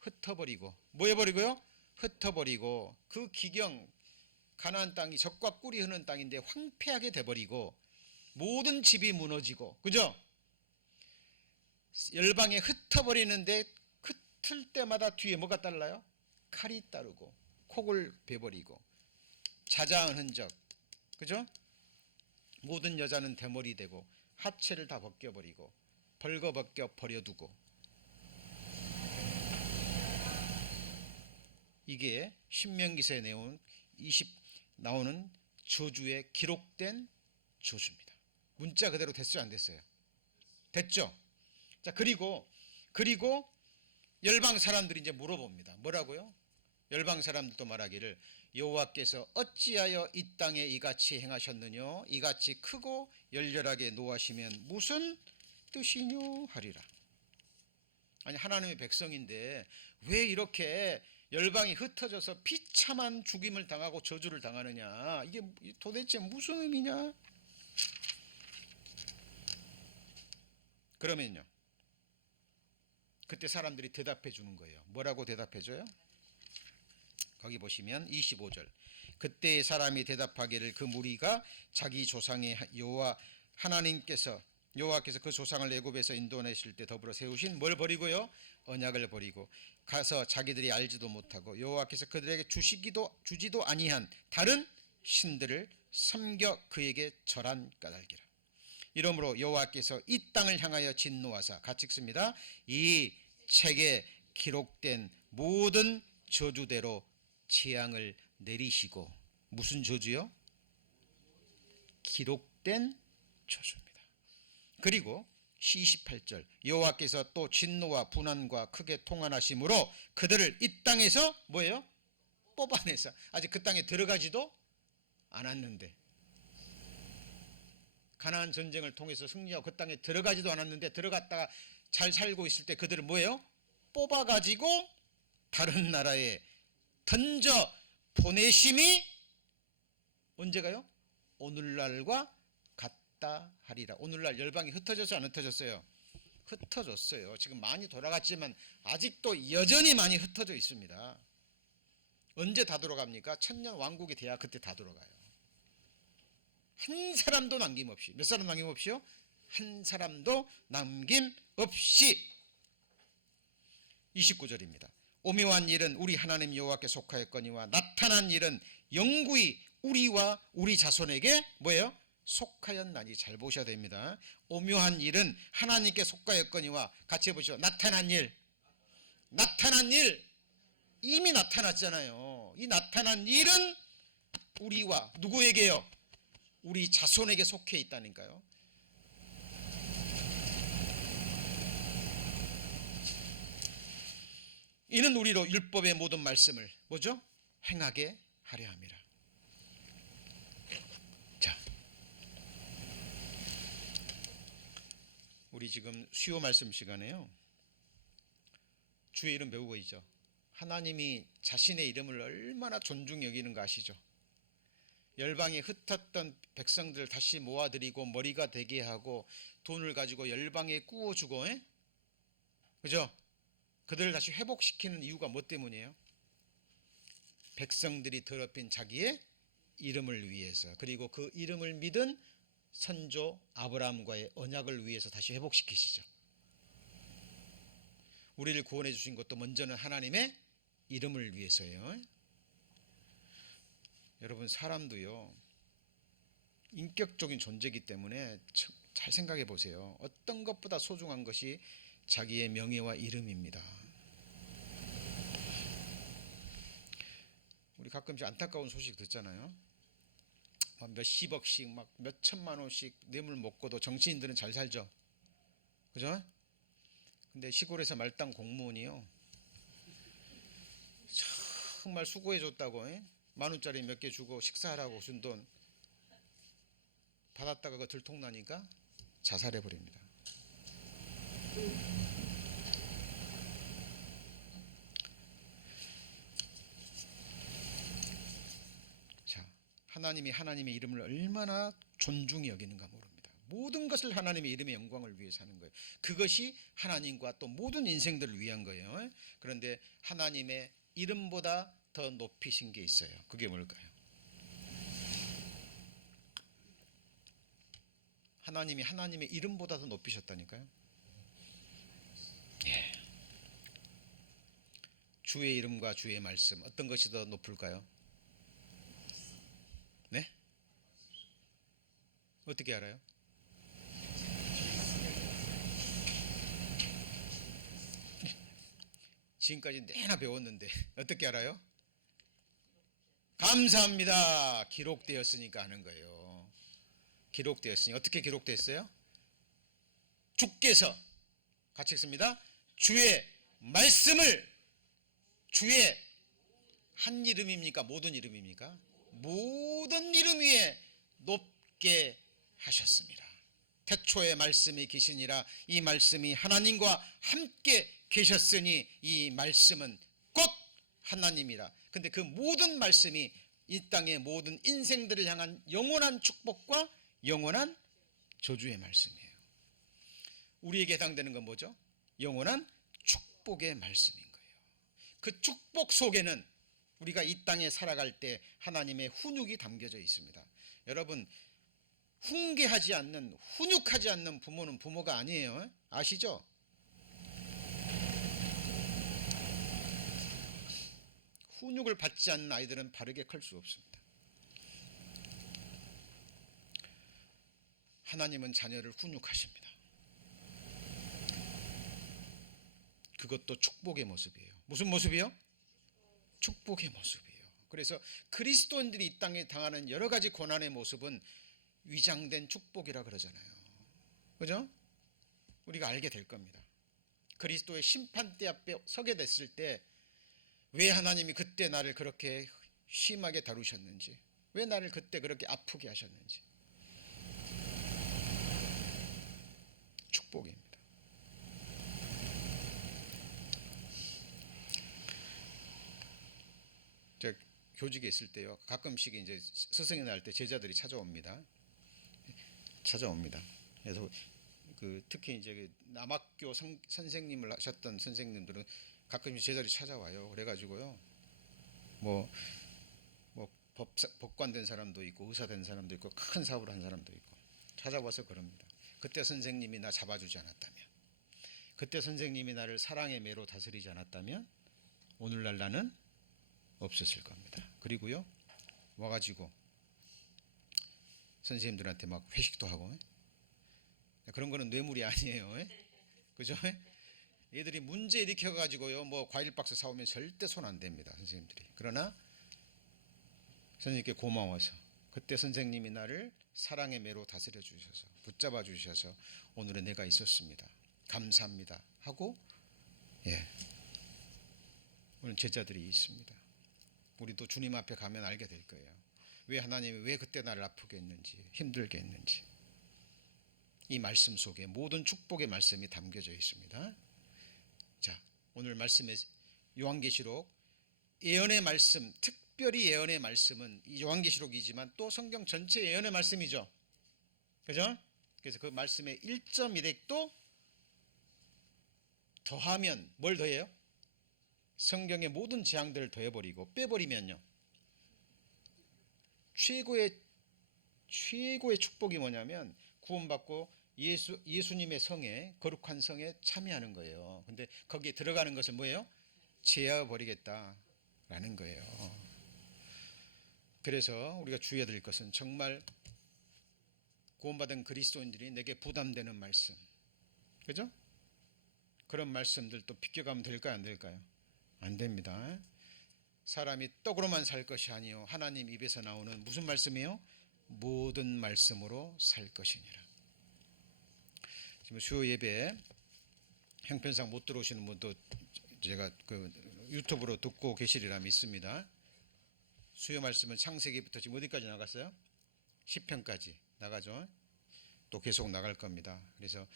흩어버리고. 뭐 해버리고요? 흩어버리고. 그 기경 가나안 땅이 적과 꿀이 흐르는 땅인데 황폐하게 돼버리고 모든 집이 무너지고, 그죠? 열방에 흩어버리는데 흩을 때마다 뒤에 뭐가 따라요? 칼이 따르고 콕을 베버리고 자자한 흔적, 그죠? 모든 여자는 대머리 되고 하체를 다 벗겨버리고 벌거벗겨 버려두고. 이게 신명기서에 나오는 저주에 기록된 저주입니다. 문자 그대로 됐어요, 안 됐어요? 됐죠? 자, 그리고 열방 사람들이 이제 물어봅니다. 뭐라고요? 열방 사람들도 말하기를 여호와께서 어찌하여 이 땅에 이같이 행하셨느냐? 이같이 크고 열렬하게 노하시면 무슨 뜻이뇨 하리라. 아니, 하나님의 백성인데 왜 이렇게 열방이 흩어져서 비참한 죽임을 당하고 저주를 당하느냐? 이게 도대체 무슨 의미냐? 그러면요, 그때 사람들이 대답해 주는 거예요. 뭐라고 대답해 줘요? 거기 보시면 25절. 그때 사람이 대답하기를 그 무리가 자기 조상의 여호와께서 그 조상을 애굽에서 인도내실 때 더불어 세우신 뭘 버리고요? 언약을 버리고 가서 자기들이 알지도 못하고 여호와께서 그들에게 주지도 아니한 다른 신들을 섬겨 그에게 절한 까닭이라. 이러므로 여호와께서 이 땅을 향하여 진노하사, 같이 읽습니다. 이 책에 기록된 모든 저주대로 재앙을 내리시고. 무슨 저주요? 기록된 저주입니다. 그리고 28절 여호와께서 또 진노와 분한과 크게 통한하심으로 그들을 이 땅에서 뭐예요? 뽑아내서, 아직 그 땅에 들어가지도 않았는데, 가나안 전쟁을 통해서 승리하고 그 땅에 들어가지도 않았는데 들어갔다가 잘 살고 있을 때 그들을 뭐예요? 뽑아가지고 다른 나라에 던져 보내심이 언제가요? 오늘날과 같다 하리라. 오늘날 열방이 흩어져서 안 흩어졌어요? 흩어졌어요. 지금 많이 돌아갔지만 아직도 여전히 많이 흩어져 있습니다. 언제 다 돌아갑니까? 천년 왕국이 돼야 그때 다 돌아가요. 한 사람도 남김없이. 몇 사람 남김없이요? 한 사람도 남김없이. 29절입니다. 오묘한 일은 우리 하나님 여호와께 속하였거니와 나타난 일은 영구히 우리와 우리 자손에게 뭐예요? 속하였나니. 잘 보셔야 됩니다. 오묘한 일은 하나님께 속하였거니와, 같이 해보시죠. 나타난 일. 나타난 일. 이미 나타났잖아요. 이 나타난 일은 우리와 누구에게요? 우리 자손에게 속해 있다니까요. 이는 우리로 율법의 모든 말씀을 뭐죠? 행하게 하려 함이라. 자, 우리 지금 수요 말씀 시간에요, 주의 이름 배우고 있죠. 하나님이 자신의 이름을 얼마나 존중히 여기는 거 아시죠? 열방에 흩었던 백성들을 다시 모아들이고 머리가 되게 하고 돈을 가지고 열방에 꾸어주고, 그죠? 그들을 다시 회복시키는 이유가 뭐 때문이에요? 백성들이 더럽힌 자기의 이름을 위해서, 그리고 그 이름을 믿은 선조 아브라함과의 언약을 위해서 다시 회복시키시죠. 우리를 구원해 주신 것도 먼저는 하나님의 이름을 위해서예요. 여러분, 사람도요 인격적인 존재이기 때문에 잘 생각해 보세요. 어떤 것보다 소중한 것이 자기의 명예와 이름입니다. 우리 가끔씩 안타까운 소식 듣잖아요. 몇십억씩 막 몇천만 원씩 뇌물 먹고도 정치인들은 잘 살죠. 그죠? 근데 시골에서 말단 공무원이요, 정말 수고해 줬다고 10,000원짜리 몇 개 주고 식사하라고 준 돈 받았다가 그 들통나니까 자살해 버립니다. 자, 하나님이 하나님의 이름을 얼마나 존중히 여기는가 모릅니다. 모든 것을 하나님의 이름의 영광을 위해서 하는 거예요. 그것이 하나님과 또 모든 인생들을 위한 거예요. 그런데 하나님의 이름보다 더 높이신 게 있어요. 그게 뭘까요? 하나님이 하나님의 이름보다 더 높이셨다니까요. 예. 주의 이름과 주의 말씀, 어떤 것이 더 높을까요? 네? 어떻게 알아요? 지금까지 내나 배웠는데 어떻게 알아요? 감사합니다. 기록되었으니까 하는 거예요. 기록되었으니 어떻게 기록됐어요? 주께서, 같이 읽습니다. 주의 말씀을, 주의 한 이름입니까? 모든 이름입니까? 모든 이름 위에 높게 하셨습니다. 태초에 말씀이 계시니라. 이 말씀이 하나님과 함께 계셨으니 이 말씀은 곧 하나님이라. 근데 그 모든 말씀이 이 땅의 모든 인생들을 향한 영원한 축복과 영원한 저주의 말씀이에요. 우리에게 해당되는 건 뭐죠? 영원한 축복의 말씀인 거예요. 그 축복 속에는 우리가 이 땅에 살아갈 때 하나님의 훈육이 담겨져 있습니다. 여러분, 훈계하지 않는, 훈육하지 않는 부모는 부모가 아니에요. 아시죠? 훈육을 받지 않는 아이들은 바르게 클 수 없습니다. 하나님은 자녀를 훈육하십니다. 그것도 축복의 모습이에요. 무슨 모습이요? 축복의 모습이에요. 그래서 그리스도인들이 이 땅에 당하는 여러 가지 고난의 모습은 위장된 축복이라 그러잖아요. 그죠? 우리가 알게 될 겁니다. 그리스도의 심판대 앞에 서게 됐을 때 왜 하나님이 그때 나를 그렇게 심하게 다루셨는지, 왜 나를 그때 그렇게 아프게 하셨는지. 축복입니다. 제가 교직에 있을 때요, 가끔씩 이제 스승이 날 때 제자들이 찾아옵니다. 그래서 특히 이제 남학교 선생님을 하셨던 선생님들은 가끔씩 제자들이 찾아와요. 그래가지고요, 뭐 법관 된 사람도 있고 의사 된 사람도 있고 큰 사업을 한 사람도 있고 찾아와서 그럽니다. 그때 선생님이 나 잡아주지 않았다면, 그때 선생님이 나를 사랑의 매로 다스리지 않았다면 오늘날 나는 없었을 겁니다. 그리고요, 와가지고 선생님들한테 막 회식도 하고, 그런 거는 뇌물이 아니에요. 그죠? 얘들이 문제 일으켜 가지고요 뭐 과일 박스 사오면 절대 손 안 댑니다 선생님들이. 그러나 선생님께 고마워서 그때 선생님이 나를 사랑의 매로 다스려 주셔서 붙잡아 주셔서 오늘의 내가 있었습니다. 감사합니다 하고 오늘 제자들이 있습니다. 우리도 주님 앞에 가면 알게 될 거예요. 왜 하나님이 왜 그때 나를 아프게 했는지 힘들게 했는지. 이 말씀 속에 모든 축복의 말씀이 담겨져 있습니다. 자, 오늘 말씀의 요한계시록 예언의 말씀, 특별히 예언의 말씀은 이 요한계시록이지만 또 성경 전체 예언의 말씀이죠. 그죠? 그래서 그 말씀의 1.1획도 더하면 뭘 더해요? 성경의 모든 재앙들을 더해버리고 빼버리면요. 최고의 축복이 뭐냐면 구원받고 예수님의 성에 거룩한 성에 참여하는 거예요. 근데 거기에 들어가는 것은 뭐예요? 제어버리겠다라는 거예요. 그래서 우리가 주의해야 될 것은 정말 구원받은 그리스도인들이 내게 부담되는 말씀, 그죠? 그런 말씀들도 비껴가면 될까요? 안 될까요? 안 됩니다. 사람이 떡으로만 살 것이 아니요 하나님 입에서 나오는 무슨 말씀이요? 모든 말씀으로 살 것이니라. 지금 수요 예배 형편상 못 들어오시는 분도 제가 그 유튜브로 듣고 계시리라 믿습니다. 수요 말씀은 창세기부터 지금 어디까지 나갔어요? 10편까지 나가죠. 또 계속 나갈 겁니다. 그래서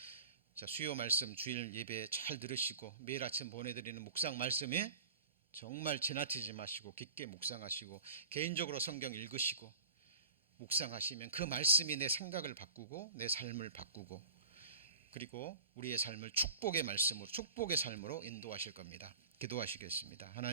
자, 수요 말씀 주일 예배 잘 들으시고 매일 아침 보내드리는 묵상 말씀에 정말 지나치지 마시고 깊게 묵상하시고 개인적으로 성경 읽으시고 묵상하시면 그 말씀이 내 생각을 바꾸고 내 삶을 바꾸고 그리고 우리의 삶을 축복의 말씀으로 축복의 삶으로 인도하실 겁니다. 기도하시겠습니다. 하나님